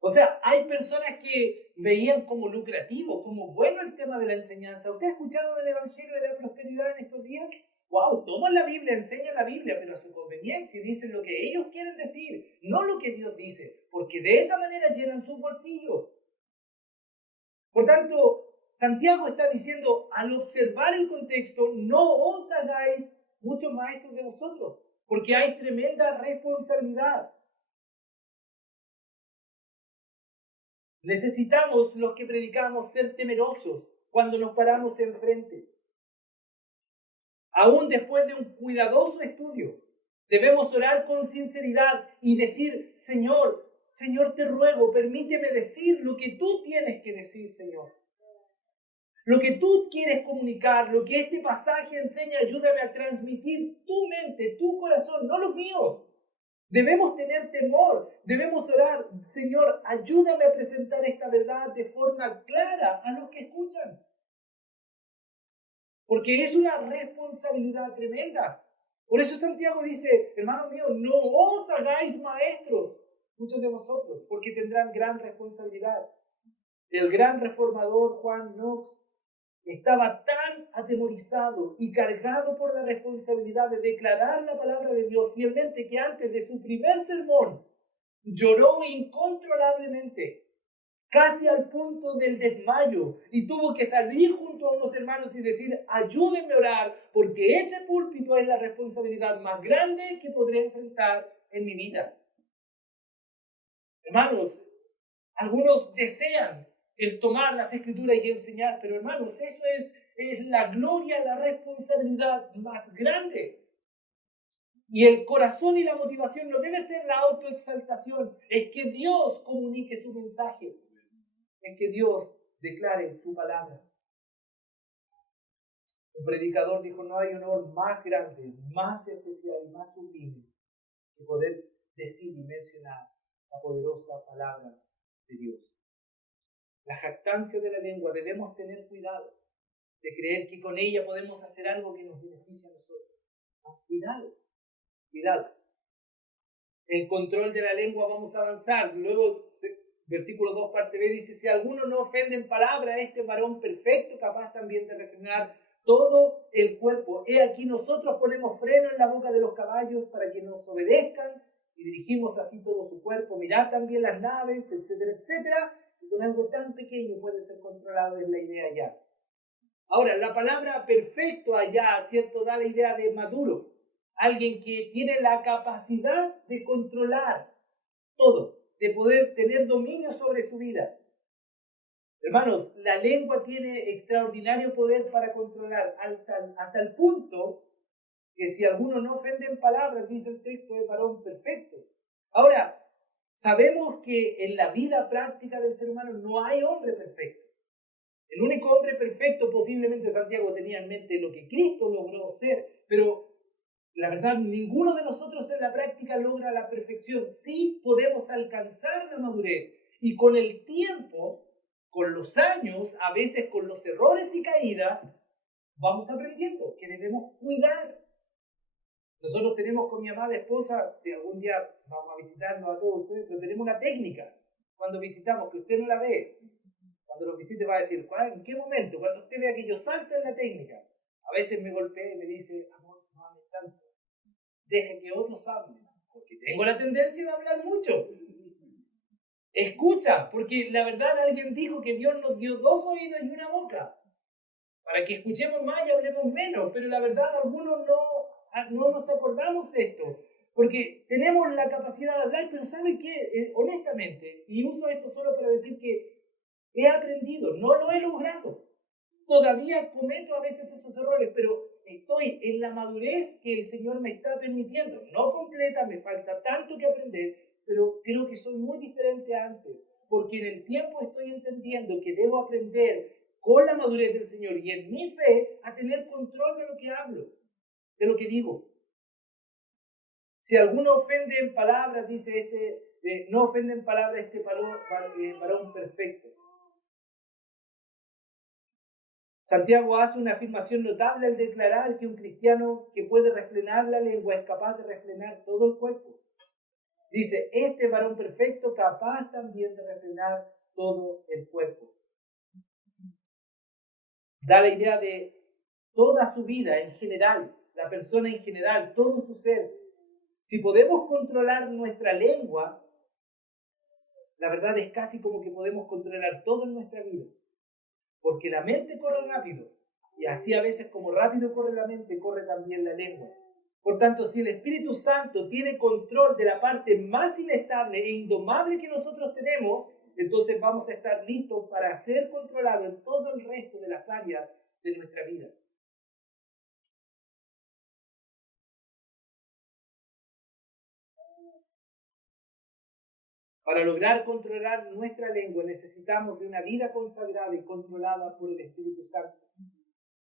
O sea, hay personas que veían como lucrativo, como bueno el tema de la enseñanza. ¿Usted ha escuchado del Evangelio de la Prosperidad en estos días? ¡Wow! Toman la Biblia, enseñan la Biblia, pero a su conveniencia dicen lo que ellos quieren decir, no lo que Dios dice, porque de esa manera llenan sus bolsillos. Por tanto, Santiago está diciendo, al observar el contexto, no os hagáis muchos maestros de vosotros, porque hay tremenda responsabilidad. Necesitamos, los que predicamos, ser temerosos cuando nos paramos enfrente. Aún después de un cuidadoso estudio, debemos orar con sinceridad y decir, Señor, Señor, te ruego, permíteme decir lo que tú tienes que decir, Señor. Lo que tú quieres comunicar, lo que este pasaje enseña, ayúdame a transmitir tu mente, tu corazón, no los míos. Debemos tener temor, debemos orar, Señor, ayúdame a presentar esta verdad de forma clara a los que escuchan. Porque es una responsabilidad tremenda. Por eso Santiago dice, hermanos míos, no os hagáis maestros, muchos de vosotros, porque tendrán gran responsabilidad. El gran reformador Juan Knox estaba tan atemorizado y cargado por la responsabilidad de declarar la palabra de Dios fielmente que antes de su primer sermón lloró incontrolablemente, casi al punto del desmayo, y tuvo que salir junto a unos hermanos y decir, ayúdenme a orar, porque ese púlpito es la responsabilidad más grande que podré enfrentar en mi vida. Hermanos, algunos desean el tomar las escrituras y enseñar, pero hermanos, eso es la gloria, la responsabilidad más grande. Y el corazón y la motivación no debe ser la autoexaltación, es que Dios comunique su mensaje, es que Dios declare su palabra. Un predicador dijo, no hay honor más grande, más especial y más sublime que poder decir y mencionar la poderosa palabra de Dios. La jactancia de la lengua, debemos tener cuidado de creer que con ella podemos hacer algo que nos beneficie a nosotros. No, cuidado, cuidado. El control de la lengua, vamos a avanzar. Luego, versículo 2, parte B, dice, si alguno no ofende en palabra, este varón perfecto, capaz también de refrenar todo el cuerpo. He aquí nosotros ponemos freno en la boca de los caballos para que nos obedezcan y dirigimos así todo su cuerpo. Mirad también las naves, etcétera, etcétera. Y con algo tan pequeño puede ser controlado, es la idea ya. Ahora, la palabra perfecto allá, ¿cierto? Da la idea de maduro. Alguien que tiene la capacidad de controlar todo, de poder tener dominio sobre su vida. Hermanos, la lengua tiene extraordinario poder para controlar hasta el punto que si alguno no ofende en palabras, dice el texto, es varón perfecto. Ahora, sabemos que en la vida práctica del ser humano no hay hombre perfecto. El único hombre perfecto, posiblemente Santiago tenía en mente lo que Cristo logró ser, pero la verdad, ninguno de nosotros en la práctica logra la perfección. Sí podemos alcanzar la madurez y con el tiempo, con los años, a veces con los errores y caídas, vamos aprendiendo que debemos cuidar. Nosotros tenemos con mi amada esposa, si algún día vamos a visitarnos a todos ustedes, pero tenemos una técnica cuando visitamos, que usted no la ve. Cuando los visite va a decir, ¿en qué momento? Cuando usted vea que yo salto en la técnica. A veces me golpea y me dice, amor, no hables tanto. Deje que otros hablen, porque tengo la tendencia de hablar mucho. Escucha, porque la verdad alguien dijo que Dios nos dio 2 oídos y una boca, para que escuchemos más y hablemos menos, pero la verdad algunos no nos acordamos de esto, porque tenemos la capacidad de hablar, pero ¿sabe qué? Honestamente, y uso esto solo para decir que he aprendido, no lo he logrado. Todavía cometo a veces esos errores, pero estoy en la madurez que el Señor me está permitiendo. No completa, me falta tanto que aprender, pero creo que soy muy diferente a antes, porque en el tiempo estoy entendiendo que debo aprender con la madurez del Señor y en mi fe a tener control de lo que hablo, de lo que digo. Si alguno ofende en palabras, dice no ofende en palabras este varón perfecto. Santiago hace una afirmación notable al declarar que un cristiano que puede refrenar la lengua es capaz de refrenar todo el cuerpo. Dice, este varón perfecto capaz también de refrenar todo el cuerpo. Da la idea de toda su vida en general, la persona en general, todo su ser. Si podemos controlar nuestra lengua, la verdad es casi como que podemos controlar todo en nuestra vida. Porque la mente corre rápido, y así a veces como rápido corre la mente, corre también la lengua. Por tanto, si el Espíritu Santo tiene control de la parte más inestable e indomable que nosotros tenemos, entonces vamos a estar listos para ser controlados en todo el resto de las áreas de nuestra vida. Para lograr controlar nuestra lengua necesitamos de una vida consagrada y controlada por el Espíritu Santo.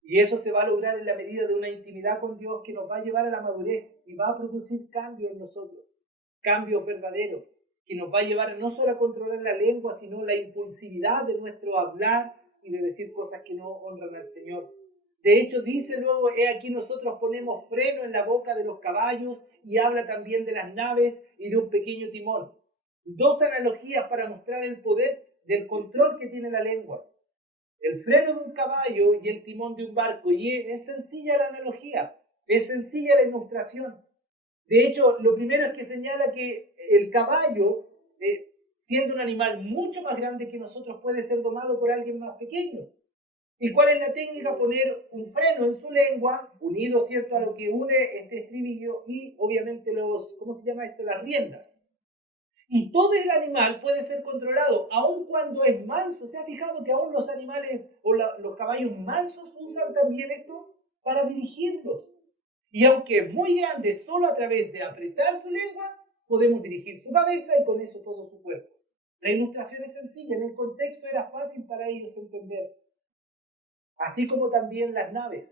Y eso se va a lograr en la medida de una intimidad con Dios que nos va a llevar a la madurez y va a producir cambios en nosotros, cambios verdaderos, que nos va a llevar no solo a controlar la lengua, sino la impulsividad de nuestro hablar y de decir cosas que no honran al Señor. De hecho, dice luego, aquí nosotros ponemos freno en la boca de los caballos y habla también de las naves y de un pequeño timón. 2 analogías para mostrar el poder del control que tiene la lengua. El freno de un caballo y el timón de un barco. Y es sencilla la analogía, es sencilla la ilustración. De hecho, lo primero es que señala que el caballo, siendo un animal mucho más grande que nosotros, puede ser domado por alguien más pequeño. ¿Y cuál es la técnica? Poner un freno en su lengua, unido, ¿cierto?, a lo que une este estribillo y obviamente ¿cómo se llama esto? Las riendas. Y todo el animal puede ser controlado, aun cuando es manso. ¿Se ha fijado que aún los animales o los caballos mansos usan también esto para dirigirlos? Y aunque es muy grande, solo a través de apretar su lengua, podemos dirigir su cabeza y con eso todo su cuerpo. La ilustración es sencilla, en el contexto era fácil para ellos entender. Así como también las naves.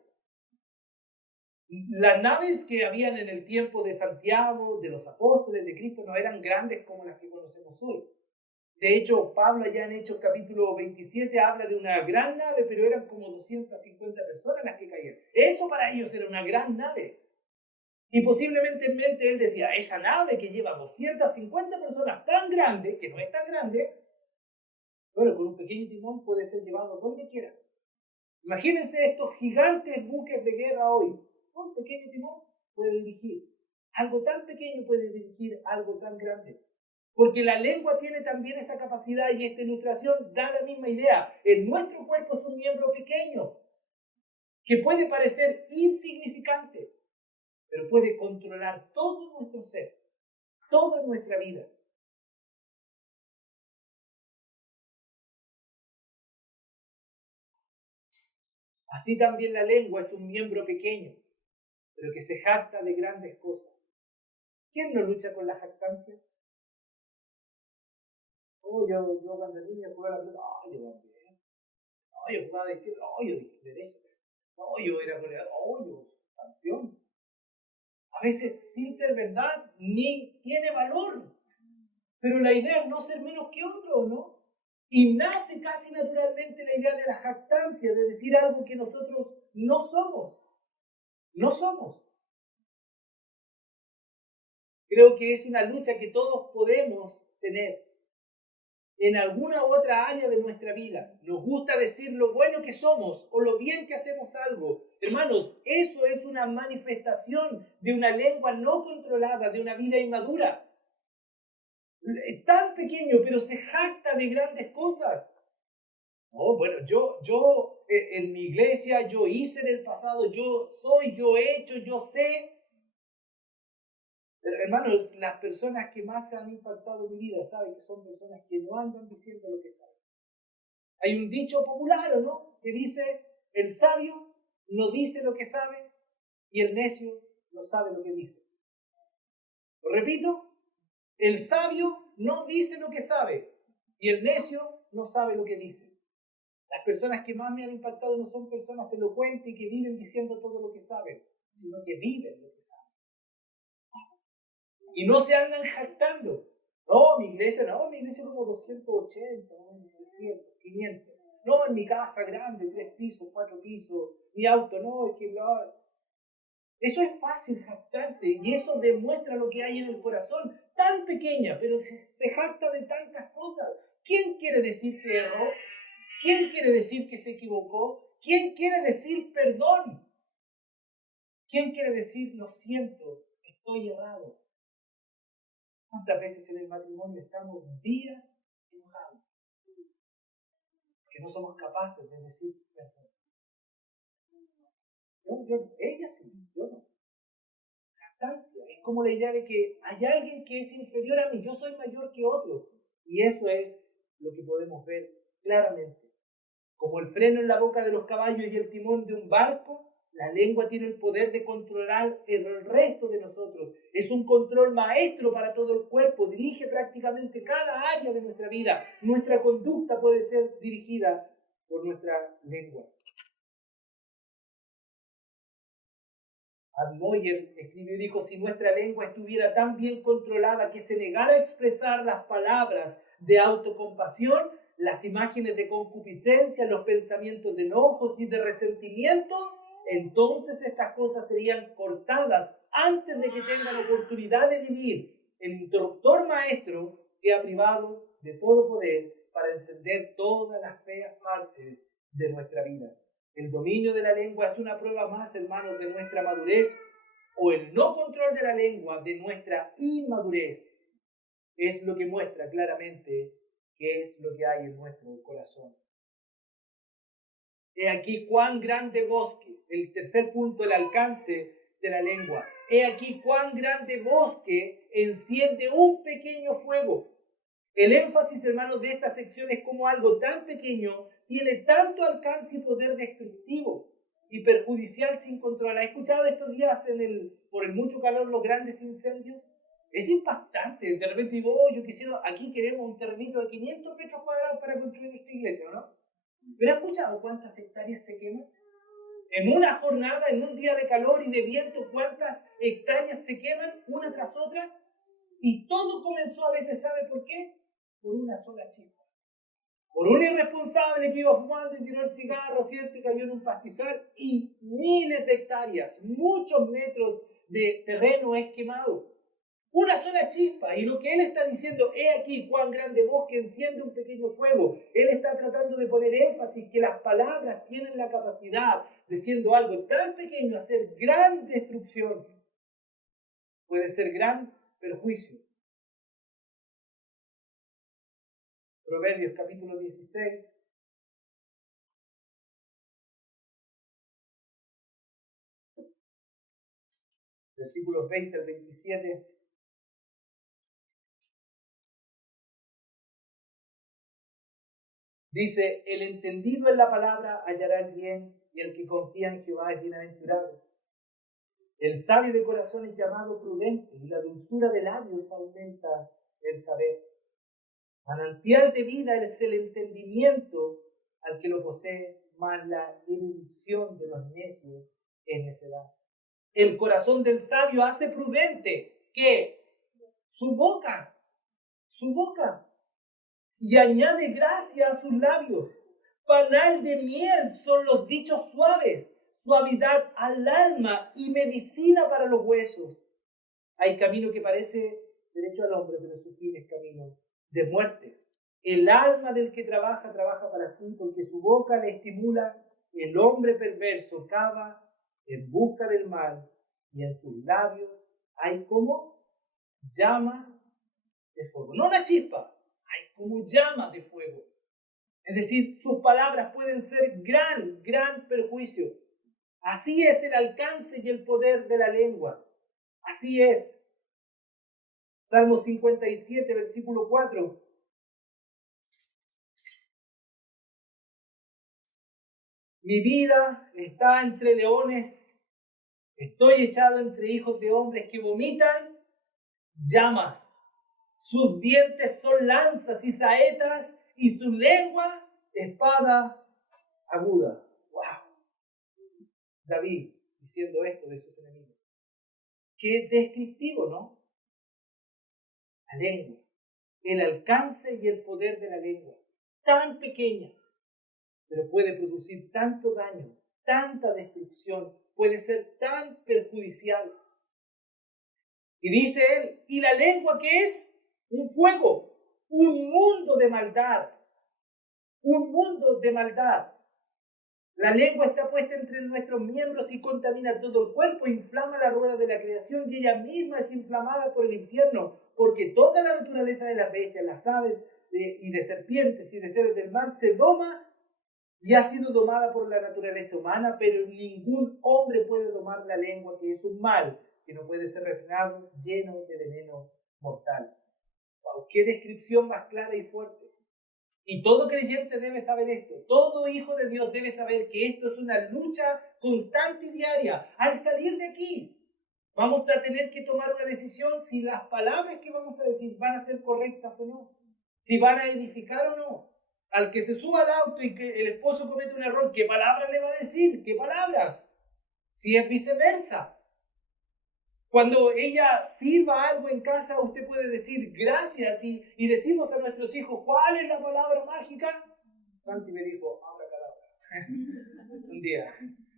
Las naves que habían en el tiempo de Santiago, de los apóstoles, de Cristo, no eran grandes como las que conocemos hoy. De hecho, Pablo allá en Hechos capítulo 27 habla de una gran nave, pero eran como 250 personas las que caían. Eso para ellos era una gran nave. Y posiblemente en mente él decía, esa nave que lleva 250 personas tan grande, que no es tan grande, bueno, con un pequeño timón puede ser llevado donde quiera. Imagínense estos gigantes buques de guerra hoy. Un pequeño timón puede dirigir. Algo tan pequeño puede dirigir algo tan grande. Porque la lengua tiene también esa capacidad y esta ilustración da la misma idea. En nuestro cuerpo es un miembro pequeño que puede parecer insignificante, pero puede controlar todo nuestro ser, toda nuestra vida. Así también la lengua es un miembro pequeño, pero que se jacta de grandes cosas. ¿Quién no lucha con la jactancia? Oh, yo cuando niño jugaba la pelota, yo también. No, yo jugaba de izquierda, no, yo de derecha, no, yo era goleador, no, yo campeón. A veces sin ser verdad, ni tiene valor. Pero la idea es no ser menos que otro, ¿no? Y nace casi naturalmente la idea de la jactancia, de decir algo que nosotros no somos. No somos. Creo que es una lucha que todos podemos tener en alguna u otra área de nuestra vida. Nos gusta decir lo bueno que somos o lo bien que hacemos algo. Hermanos, eso es una manifestación de una lengua no controlada, de una vida inmadura. Es tan pequeño, pero se jacta de grandes cosas. No, bueno, yo en mi iglesia, yo hice en el pasado, yo soy, yo he hecho, yo sé. Pero, hermanos, las personas que más se han impactado en mi vida, ¿saben? Que son personas que no andan diciendo lo que saben. Hay un dicho popular, ¿o no? Que dice, el sabio no dice lo que sabe y el necio no sabe lo que dice. Lo repito, el sabio no dice lo que sabe y el necio no sabe lo que dice. Las personas que más me han impactado no son personas elocuentes y que viven diciendo todo lo que saben, sino que viven lo que saben. Y no se andan jactando. No, mi iglesia como 280, 300, 500. No, en mi casa grande, 3 pisos, 4 pisos. Mi auto, no, es que no. Eso es fácil jactarse y eso demuestra lo que hay en el corazón. Tan pequeña, pero se jacta de tantas cosas. ¿Quién quiere decir que erró? ¿Quién quiere decir que se equivocó? ¿Quién quiere decir perdón? ¿Quién quiere decir lo siento, estoy errado? ¿Cuántas veces en el matrimonio estamos días enojados? Que no somos capaces de decir perdón. Ella sí, yo no. Jactancia. Es como la idea de que hay alguien que es inferior a mí, yo soy mayor que otro. Y eso es lo que podemos ver claramente. Como el freno en la boca de los caballos y el timón de un barco, la lengua tiene el poder de controlar el resto de nosotros. Es un control maestro para todo el cuerpo, dirige prácticamente cada área de nuestra vida. Nuestra conducta puede ser dirigida por nuestra lengua. Admoyer escribió y dijo, si nuestra lengua estuviera tan bien controlada que se negara a expresar las palabras de autocompasión, las imágenes de concupiscencia, los pensamientos de enojos y de resentimiento, entonces estas cosas serían cortadas antes de que tengan oportunidad de vivir. El instructor maestro que ha privado de todo poder para encender todas las feas partes de nuestra vida. El dominio de la lengua es una prueba más, hermanos, de nuestra madurez, o el no control de la lengua de nuestra inmadurez es lo que muestra claramente qué es lo que hay en nuestro corazón. He aquí cuán grande bosque, el tercer punto, el alcance de la lengua. He aquí cuán grande bosque enciende un pequeño fuego. El énfasis, hermanos, de esta sección es como algo tan pequeño tiene tanto alcance y poder destructivo y perjudicial sin control. ¿Ha escuchado estos días por el mucho calor los grandes incendios? Es impactante. De repente digo, oh, yo quisiera, aquí queremos un terrenito de 500 metros cuadrados para construir esta iglesia, ¿no? ¿Pero ha escuchado cuántas hectáreas se queman? En una jornada, en un día de calor y de viento, ¿cuántas hectáreas se queman una tras otra? Y todo comenzó a veces, ¿sabe por qué? Por una sola chispa. Por un irresponsable que iba fumando y tiró el cigarro, ¿cierto? Y cayó en un pastizal y miles de hectáreas, muchos metros de terreno es quemado. Una sola chispa. Y lo que él está diciendo, he aquí cuán grande bosque enciende un pequeño fuego. Él está tratando de poner énfasis que las palabras tienen la capacidad de, siendo algo tan pequeño, hacer gran destrucción. Puede ser gran perjuicio. Proverbios capítulo 16. Versículos 20 al 27. Dice, el entendido en la palabra hallará el bien, y el que confía en Jehová es bienaventurado. El sabio de corazón es llamado prudente, y la dulzura de labios aumenta el saber. Manantial de vida es el entendimiento, al que lo posee, mas la erudición de los necios es necedad. El corazón del sabio hace prudente que su boca, y añade gracia a sus labios. Panal de miel son los dichos suaves, suavidad al alma y medicina para los huesos. Hay camino que parece derecho al hombre, pero su fin es camino de muerte. El alma del que trabaja, trabaja para sí, porque su boca le estimula. El hombre perverso cava en busca del mal, y en sus labios hay como llama de fuego. No una chispa, hay como llama de fuego. Es decir, sus palabras pueden ser gran perjuicio. Así es el alcance y el poder de la lengua. Así es. Salmo 57, versículo 4. Mi vida está entre leones, estoy echado entre hijos de hombres que vomitan llamas. Sus dientes son lanzas y saetas, y su lengua espada aguda. ¡Wow! David diciendo esto de sus enemigos. Qué descriptivo, ¿no? La lengua. El alcance y el poder de la lengua. Tan pequeña, pero puede producir tanto daño, tanta destrucción, puede ser tan perjudicial. Y dice él, ¿y la lengua qué es? Un fuego, un mundo de maldad, un mundo de maldad. La lengua está puesta entre nuestros miembros y contamina todo el cuerpo, inflama la rueda de la creación y ella misma es inflamada por el infierno, porque toda la naturaleza de las bestias, las aves y de serpientes y de seres del mar se doma y ha sido domada por la naturaleza humana, pero ningún hombre puede domar la lengua, que es un mal que no puede ser refrenado, lleno de veneno mortal. Wow, qué descripción más clara y fuerte. Y todo creyente debe saber esto. Todo hijo de Dios debe saber que esto es una lucha constante y diaria. Al salir de aquí, vamos a tener que tomar una decisión si las palabras que vamos a decir van a ser correctas o no. Si van a edificar o no. Al que se suba al auto y que el esposo comete un error, ¿qué palabras le va a decir? ¿Qué palabras? Si es viceversa. Cuando ella sirva algo en casa, usted puede decir gracias y decimos a nuestros hijos, ¿cuál es la palabra mágica? Santi me dijo, abracadabra. Un día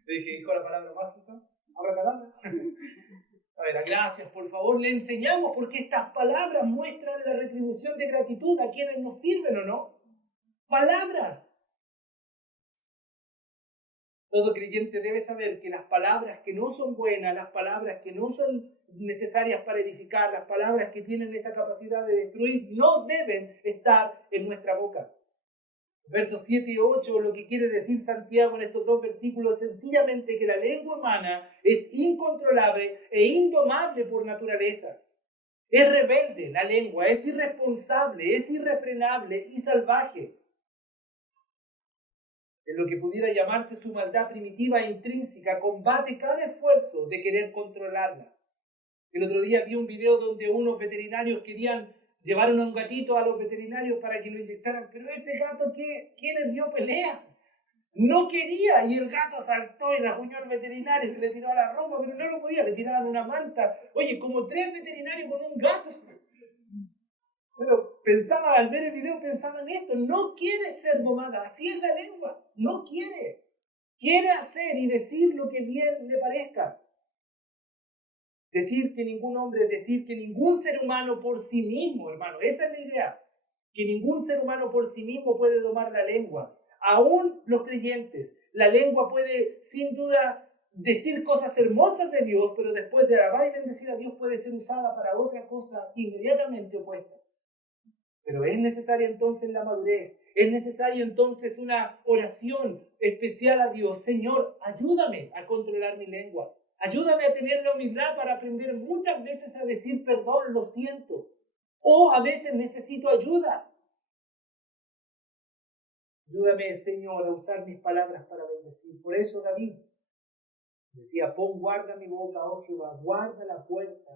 le dije, hijo, la palabra mágica, abracadabra. A ver, gracias, por favor, le enseñamos porque estas palabras muestran la retribución de gratitud a quienes nos sirven o no. Palabras. Todo creyente debe saber que las palabras que no son buenas, las palabras que no son necesarias para edificar, las palabras que tienen esa capacidad de destruir, no deben estar en nuestra boca. Versos 7 y 8, lo que quiere decir Santiago en estos dos versículos, sencillamente que la lengua humana es incontrolable e indomable por naturaleza. Es rebelde la lengua, es irresponsable, es irrefrenable y salvaje. En lo que pudiera llamarse su maldad primitiva e intrínseca, combate cada esfuerzo de querer controlarla. El otro día vi un video donde unos veterinarios llevaron a un gatito a los veterinarios para que lo inyectaran, pero ese gato, ¿qué les dio pelea? No quería, y el gato saltó y rasguñó al veterinario y se le tiró a la ropa, pero no lo podía, le tiraban una manta. Oye, como 3 veterinarios con un gato. Pero pensaba, al ver el video, pensaba en esto, no quiere ser domada, así es la lengua, no quiere. Quiere hacer y decir lo que bien le parezca. Decir que ningún hombre, decir que ningún ser humano por sí mismo, hermano, esa es la idea. Que ningún ser humano por sí mismo puede domar la lengua. Aún los creyentes, la lengua puede sin duda decir cosas hermosas de Dios, pero después de alabar y bendecir a Dios puede ser usada para otra cosa inmediatamente opuesta. Pero es necesaria entonces la madurez, es necesario entonces una oración especial a Dios. Señor, ayúdame a controlar mi lengua, ayúdame a tener la humildad para aprender muchas veces a decir perdón, lo siento, o a veces necesito ayuda. Ayúdame, Señor, a usar mis palabras para bendecir. Por eso David decía, pon guarda mi boca, oh Jehová, guarda la puerta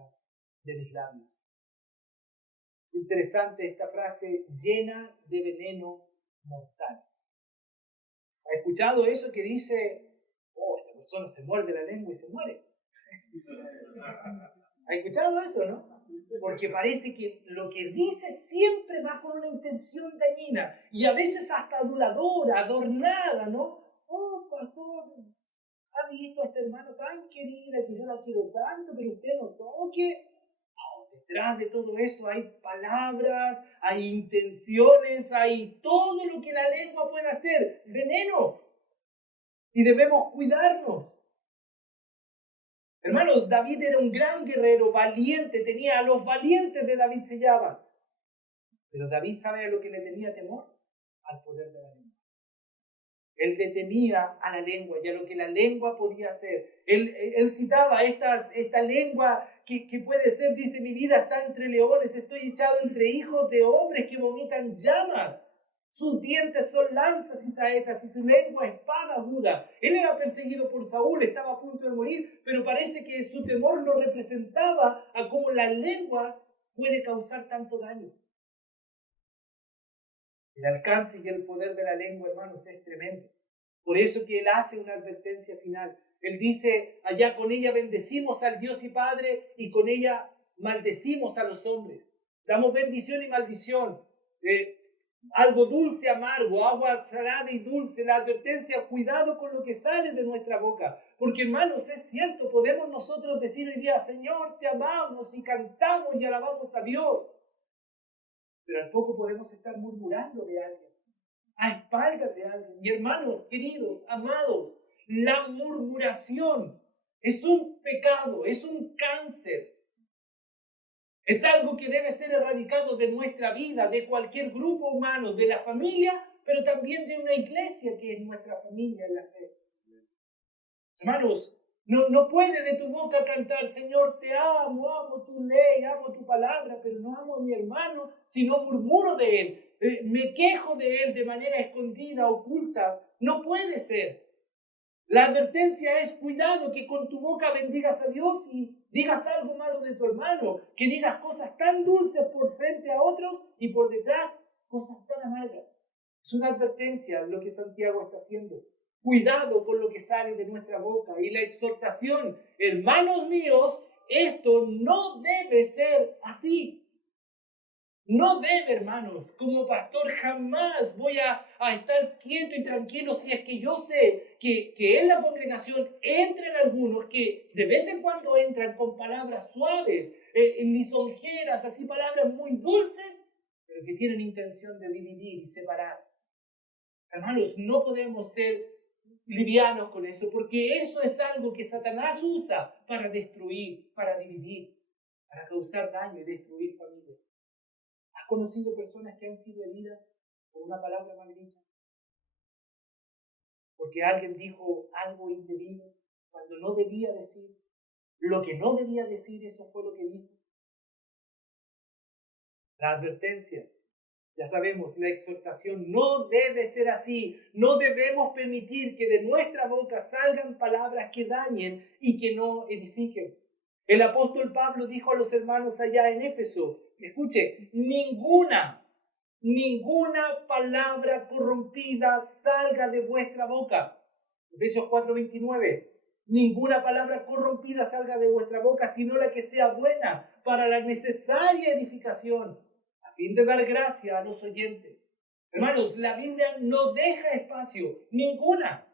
de mis labios. Interesante esta frase, llena de veneno mortal. ¿Ha escuchado eso que dice, oh, esta persona se muerde la lengua y se muere? ¿Ha escuchado eso, no? Porque parece que lo que dice siempre va con una intención dañina y a veces hasta aduladora, adornada, ¿no? Oh, pastor, ha visto a esta hermana tan querida que yo la quiero tanto, pero usted no toque. Oh, detrás de todo eso hay palabras, hay intenciones, hay todo lo que la lengua puede hacer, veneno. Y debemos cuidarnos. Hermanos, David era un gran guerrero, valiente, tenía a los valientes de David se llaman. Pero David, ¿sabe a lo que le tenía temor? Al poder de la lengua. Él le temía a la lengua y a lo que la lengua podía hacer. Él citaba esta lengua que puede ser, dice, mi vida está entre leones, estoy echado entre hijos de hombres que vomitan llamas. Sus dientes son lanzas y saetas y su lengua espada aguda. Él era perseguido por Saúl, estaba a punto de morir, pero parece que su temor lo representaba a cómo la lengua puede causar tanto daño. El alcance y el poder de la lengua, hermanos, es tremendo. Por eso que él hace una advertencia final. Él dice, allá con ella bendecimos al Dios y Padre y con ella maldecimos a los hombres. Damos bendición y maldición. Algo dulce, amargo, agua salada y dulce. La advertencia, cuidado con lo que sale de nuestra boca. Porque, hermanos, es cierto, podemos nosotros decir hoy día, Señor, te amamos y cantamos y alabamos a Dios. Pero al poco podemos estar murmurando de alguien, a espaldas de alguien. Y hermanos, queridos, amados, la murmuración es un pecado, es un cáncer. Es algo que debe ser erradicado de nuestra vida, de cualquier grupo humano, de la familia, pero también de una iglesia que es nuestra familia en la fe. Hermanos, no puede de tu boca cantar, Señor, te amo, amo tu ley, amo tu palabra, pero no amo a mi hermano, sino murmuro de él, me quejo de él de manera escondida, oculta. No puede ser. La advertencia es, cuidado que con tu boca bendigas a Dios y digas algo malo de tu hermano, que digas cosas tan dulces por frente a otros y por detrás cosas tan amargas. Es una advertencia lo que Santiago está haciendo. Cuidado con lo que sale de nuestra boca. Y la exhortación, hermanos míos, esto no debe ser así. No debe, hermanos, como pastor jamás voy a estar quieto y tranquilo si es que yo sé que en la congregación entran algunos que de vez en cuando entran con palabras suaves, lisonjeras, así palabras muy dulces, pero que tienen intención de dividir y separar. Hermanos, no podemos ser livianos con eso, porque eso es algo que Satanás usa para destruir, para dividir, para causar daño y destruir familias. ¿Has conocido personas que han sido heridas por una palabra mal dicha? Porque alguien dijo algo indebido cuando no debía decir. Lo que no debía decir, eso fue lo que dijo. La advertencia. Ya sabemos, la exhortación no debe ser así. No debemos permitir que de nuestra boca salgan palabras que dañen y que no edifiquen. El apóstol Pablo dijo a los hermanos allá en Éfeso, escuche, ninguna palabra corrompida salga de vuestra boca. Efesios 4:29. Ninguna palabra corrompida salga de vuestra boca, sino la que sea buena para la necesaria edificación, a fin de dar gracia a los oyentes. Hermanos, la Biblia no deja espacio, ninguna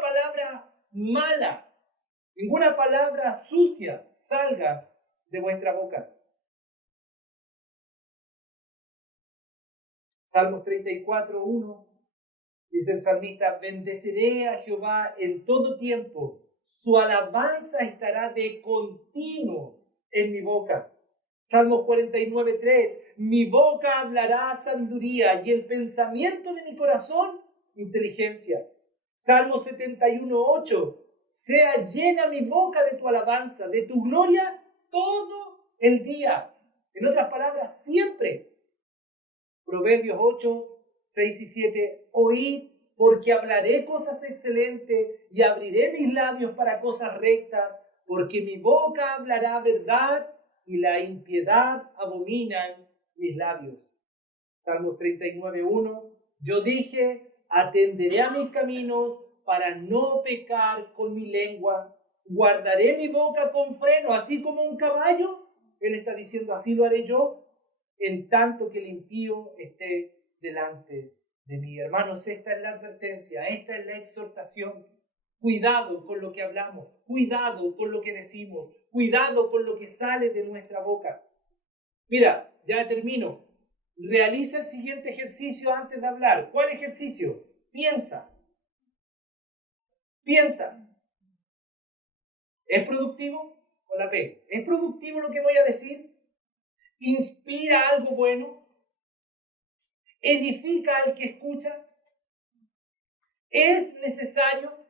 palabra mala, ninguna palabra sucia salga de vuestra boca. Salmos 34:1 dice el salmista, bendeciré a Jehová en todo tiempo, su alabanza estará de continuo en mi boca. Salmos 49:3, mi boca hablará sabiduría y el pensamiento de mi corazón, inteligencia. Salmo 71:8, sea llena mi boca de tu alabanza, de tu gloria todo el día. En otras palabras, siempre. Proverbios 8:6 y 7, oíd, porque hablaré cosas excelentes y abriré mis labios para cosas rectas, porque mi boca hablará verdad y la impiedad abominan mis labios. Salmos 39:1, yo dije, atenderé a mis caminos para no pecar con mi lengua, guardaré mi boca con freno, así como un caballo. Él está diciendo, así lo haré yo, en tanto que el impío esté delante de mí. Hermanos, esta es la advertencia, esta es la exhortación. Cuidado con lo que hablamos, cuidado con lo que decimos, cuidado con lo que sale de nuestra boca. Mira, ya termino. Realiza el siguiente ejercicio antes de hablar. ¿Cuál ejercicio? Piensa. Piensa. ¿Es productivo? Con la P. ¿Es productivo lo que voy a decir? ¿Inspira algo bueno? ¿Edifica al que escucha? ¿Es necesario?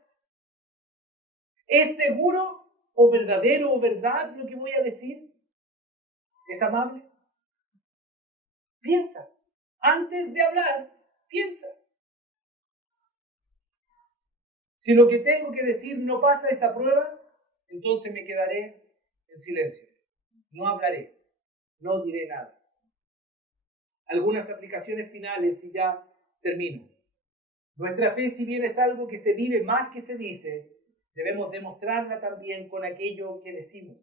¿Es seguro o verdadero o verdad lo que voy a decir? ¿Es amable? Piensa. Antes de hablar, piensa. Si lo que tengo que decir no pasa esa prueba, entonces me quedaré en silencio. No hablaré. No diré nada. Algunas aplicaciones finales y ya termino. Nuestra fe, si bien es algo que se vive más que se dice, debemos demostrarla también con aquello que decimos.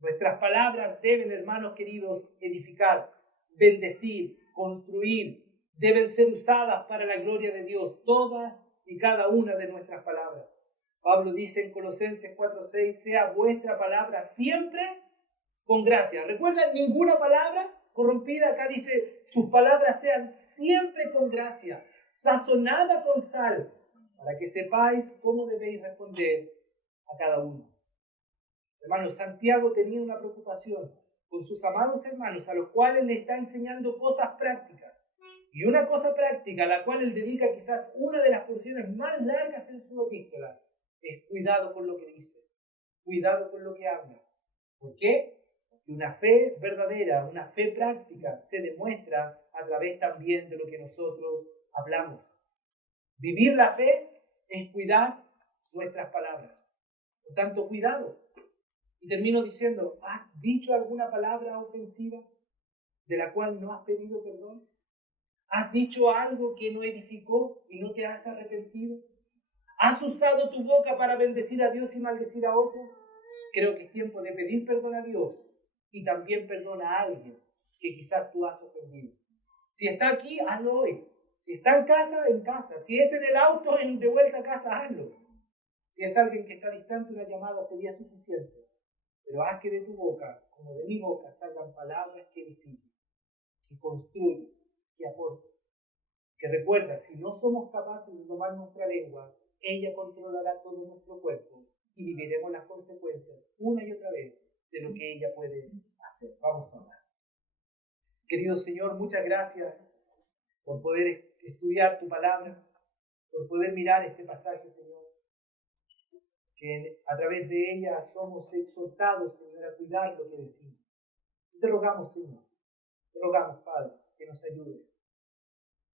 Nuestras palabras deben, hermanos queridos, edificar, bendecir, construir, deben ser usadas para la gloria de Dios, todas y cada una de nuestras palabras. Pablo dice en Colosenses 4:6, sea vuestra palabra siempre con gracia. ¿Recuerdan? Ninguna palabra corrompida. Acá dice, tus palabras sean siempre con gracia, sazonada con sal, para que sepáis cómo debéis responder a cada uno. Hermanos, Santiago tenía una preocupación con sus amados hermanos, a los cuales le está enseñando cosas prácticas. Y una cosa práctica, a la cual él dedica quizás una de las porciones más largas en su epístola, es cuidado con lo que dices, cuidado con lo que hablas. ¿Por qué? Porque una fe verdadera, una fe práctica, se demuestra a través también de lo que nosotros hablamos. Vivir la fe es cuidar nuestras palabras. Por tanto, cuidado. Y termino diciendo, ¿has dicho alguna palabra ofensiva de la cual no has pedido perdón? ¿Has dicho algo que no edificó y no te has arrepentido? ¿Has usado tu boca para bendecir a Dios y maldecir a otros? Creo que es tiempo de pedir perdón a Dios y también perdón a alguien que quizás tú has ofendido. Si está aquí, hazlo hoy. Si está en casa, en casa. Si es en el auto, de vuelta a casa, hazlo. Si es alguien que está distante, una llamada sería suficiente. Pero haz que de tu boca, como de mi boca, salgan palabras que edifiquen, que construyen, que aporten. Que recuerda, si no somos capaces de tomar nuestra lengua, ella controlará todo nuestro cuerpo y viviremos las consecuencias una y otra vez de lo que ella puede hacer. Vamos a orar. Querido Señor, muchas gracias por poder estudiar tu palabra, por poder mirar este pasaje, Señor, que a través de ella somos exhortados, Señor, a cuidar lo que decimos. Y te rogamos, Señor, te rogamos, Padre, que nos ayudes.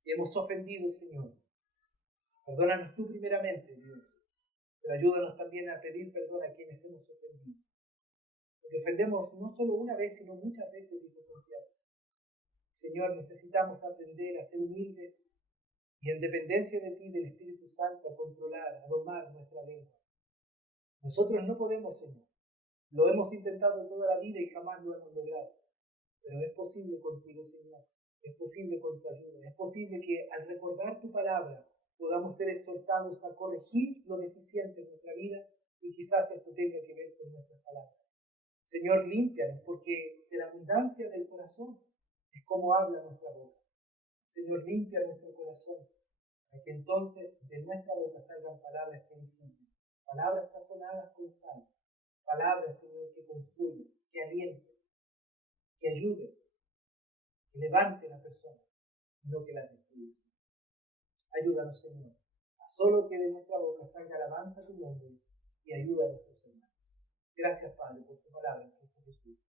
Si hemos ofendido, Señor, perdónanos tú primeramente, Dios, pero ayúdanos también a pedir perdón a quienes hemos ofendido. Porque ofendemos no solo una vez, sino muchas veces, dijo Santiago. Señor, necesitamos aprender a ser humildes y en dependencia de ti, del Espíritu Santo, a controlar, a domar nuestra lengua. Nosotros no podemos, Señor. Lo hemos intentado toda la vida y jamás lo hemos logrado. Pero es posible contigo, Señor. Es posible con tu ayuda. Es posible que al recordar tu palabra podamos ser exhortados a corregir lo deficiente en nuestra vida y quizás esto tenga que ver con nuestras palabras. Señor, límpianos, porque de la abundancia del corazón es como habla nuestra boca. Señor, limpia nuestro corazón, para que entonces de nuestra boca salgan palabras que edifiquen, palabras sazonadas con sal, palabras, Señor, que construyen, que alienten, que ayuden, que levanten a personas, no que las destruyan. Ayúdanos, Señor, a solo que de nuestra boca salga alabanza a tu nombre y ayuda a nuestros hermanos. Gracias, Padre, por tu palabra en Cristo Jesús.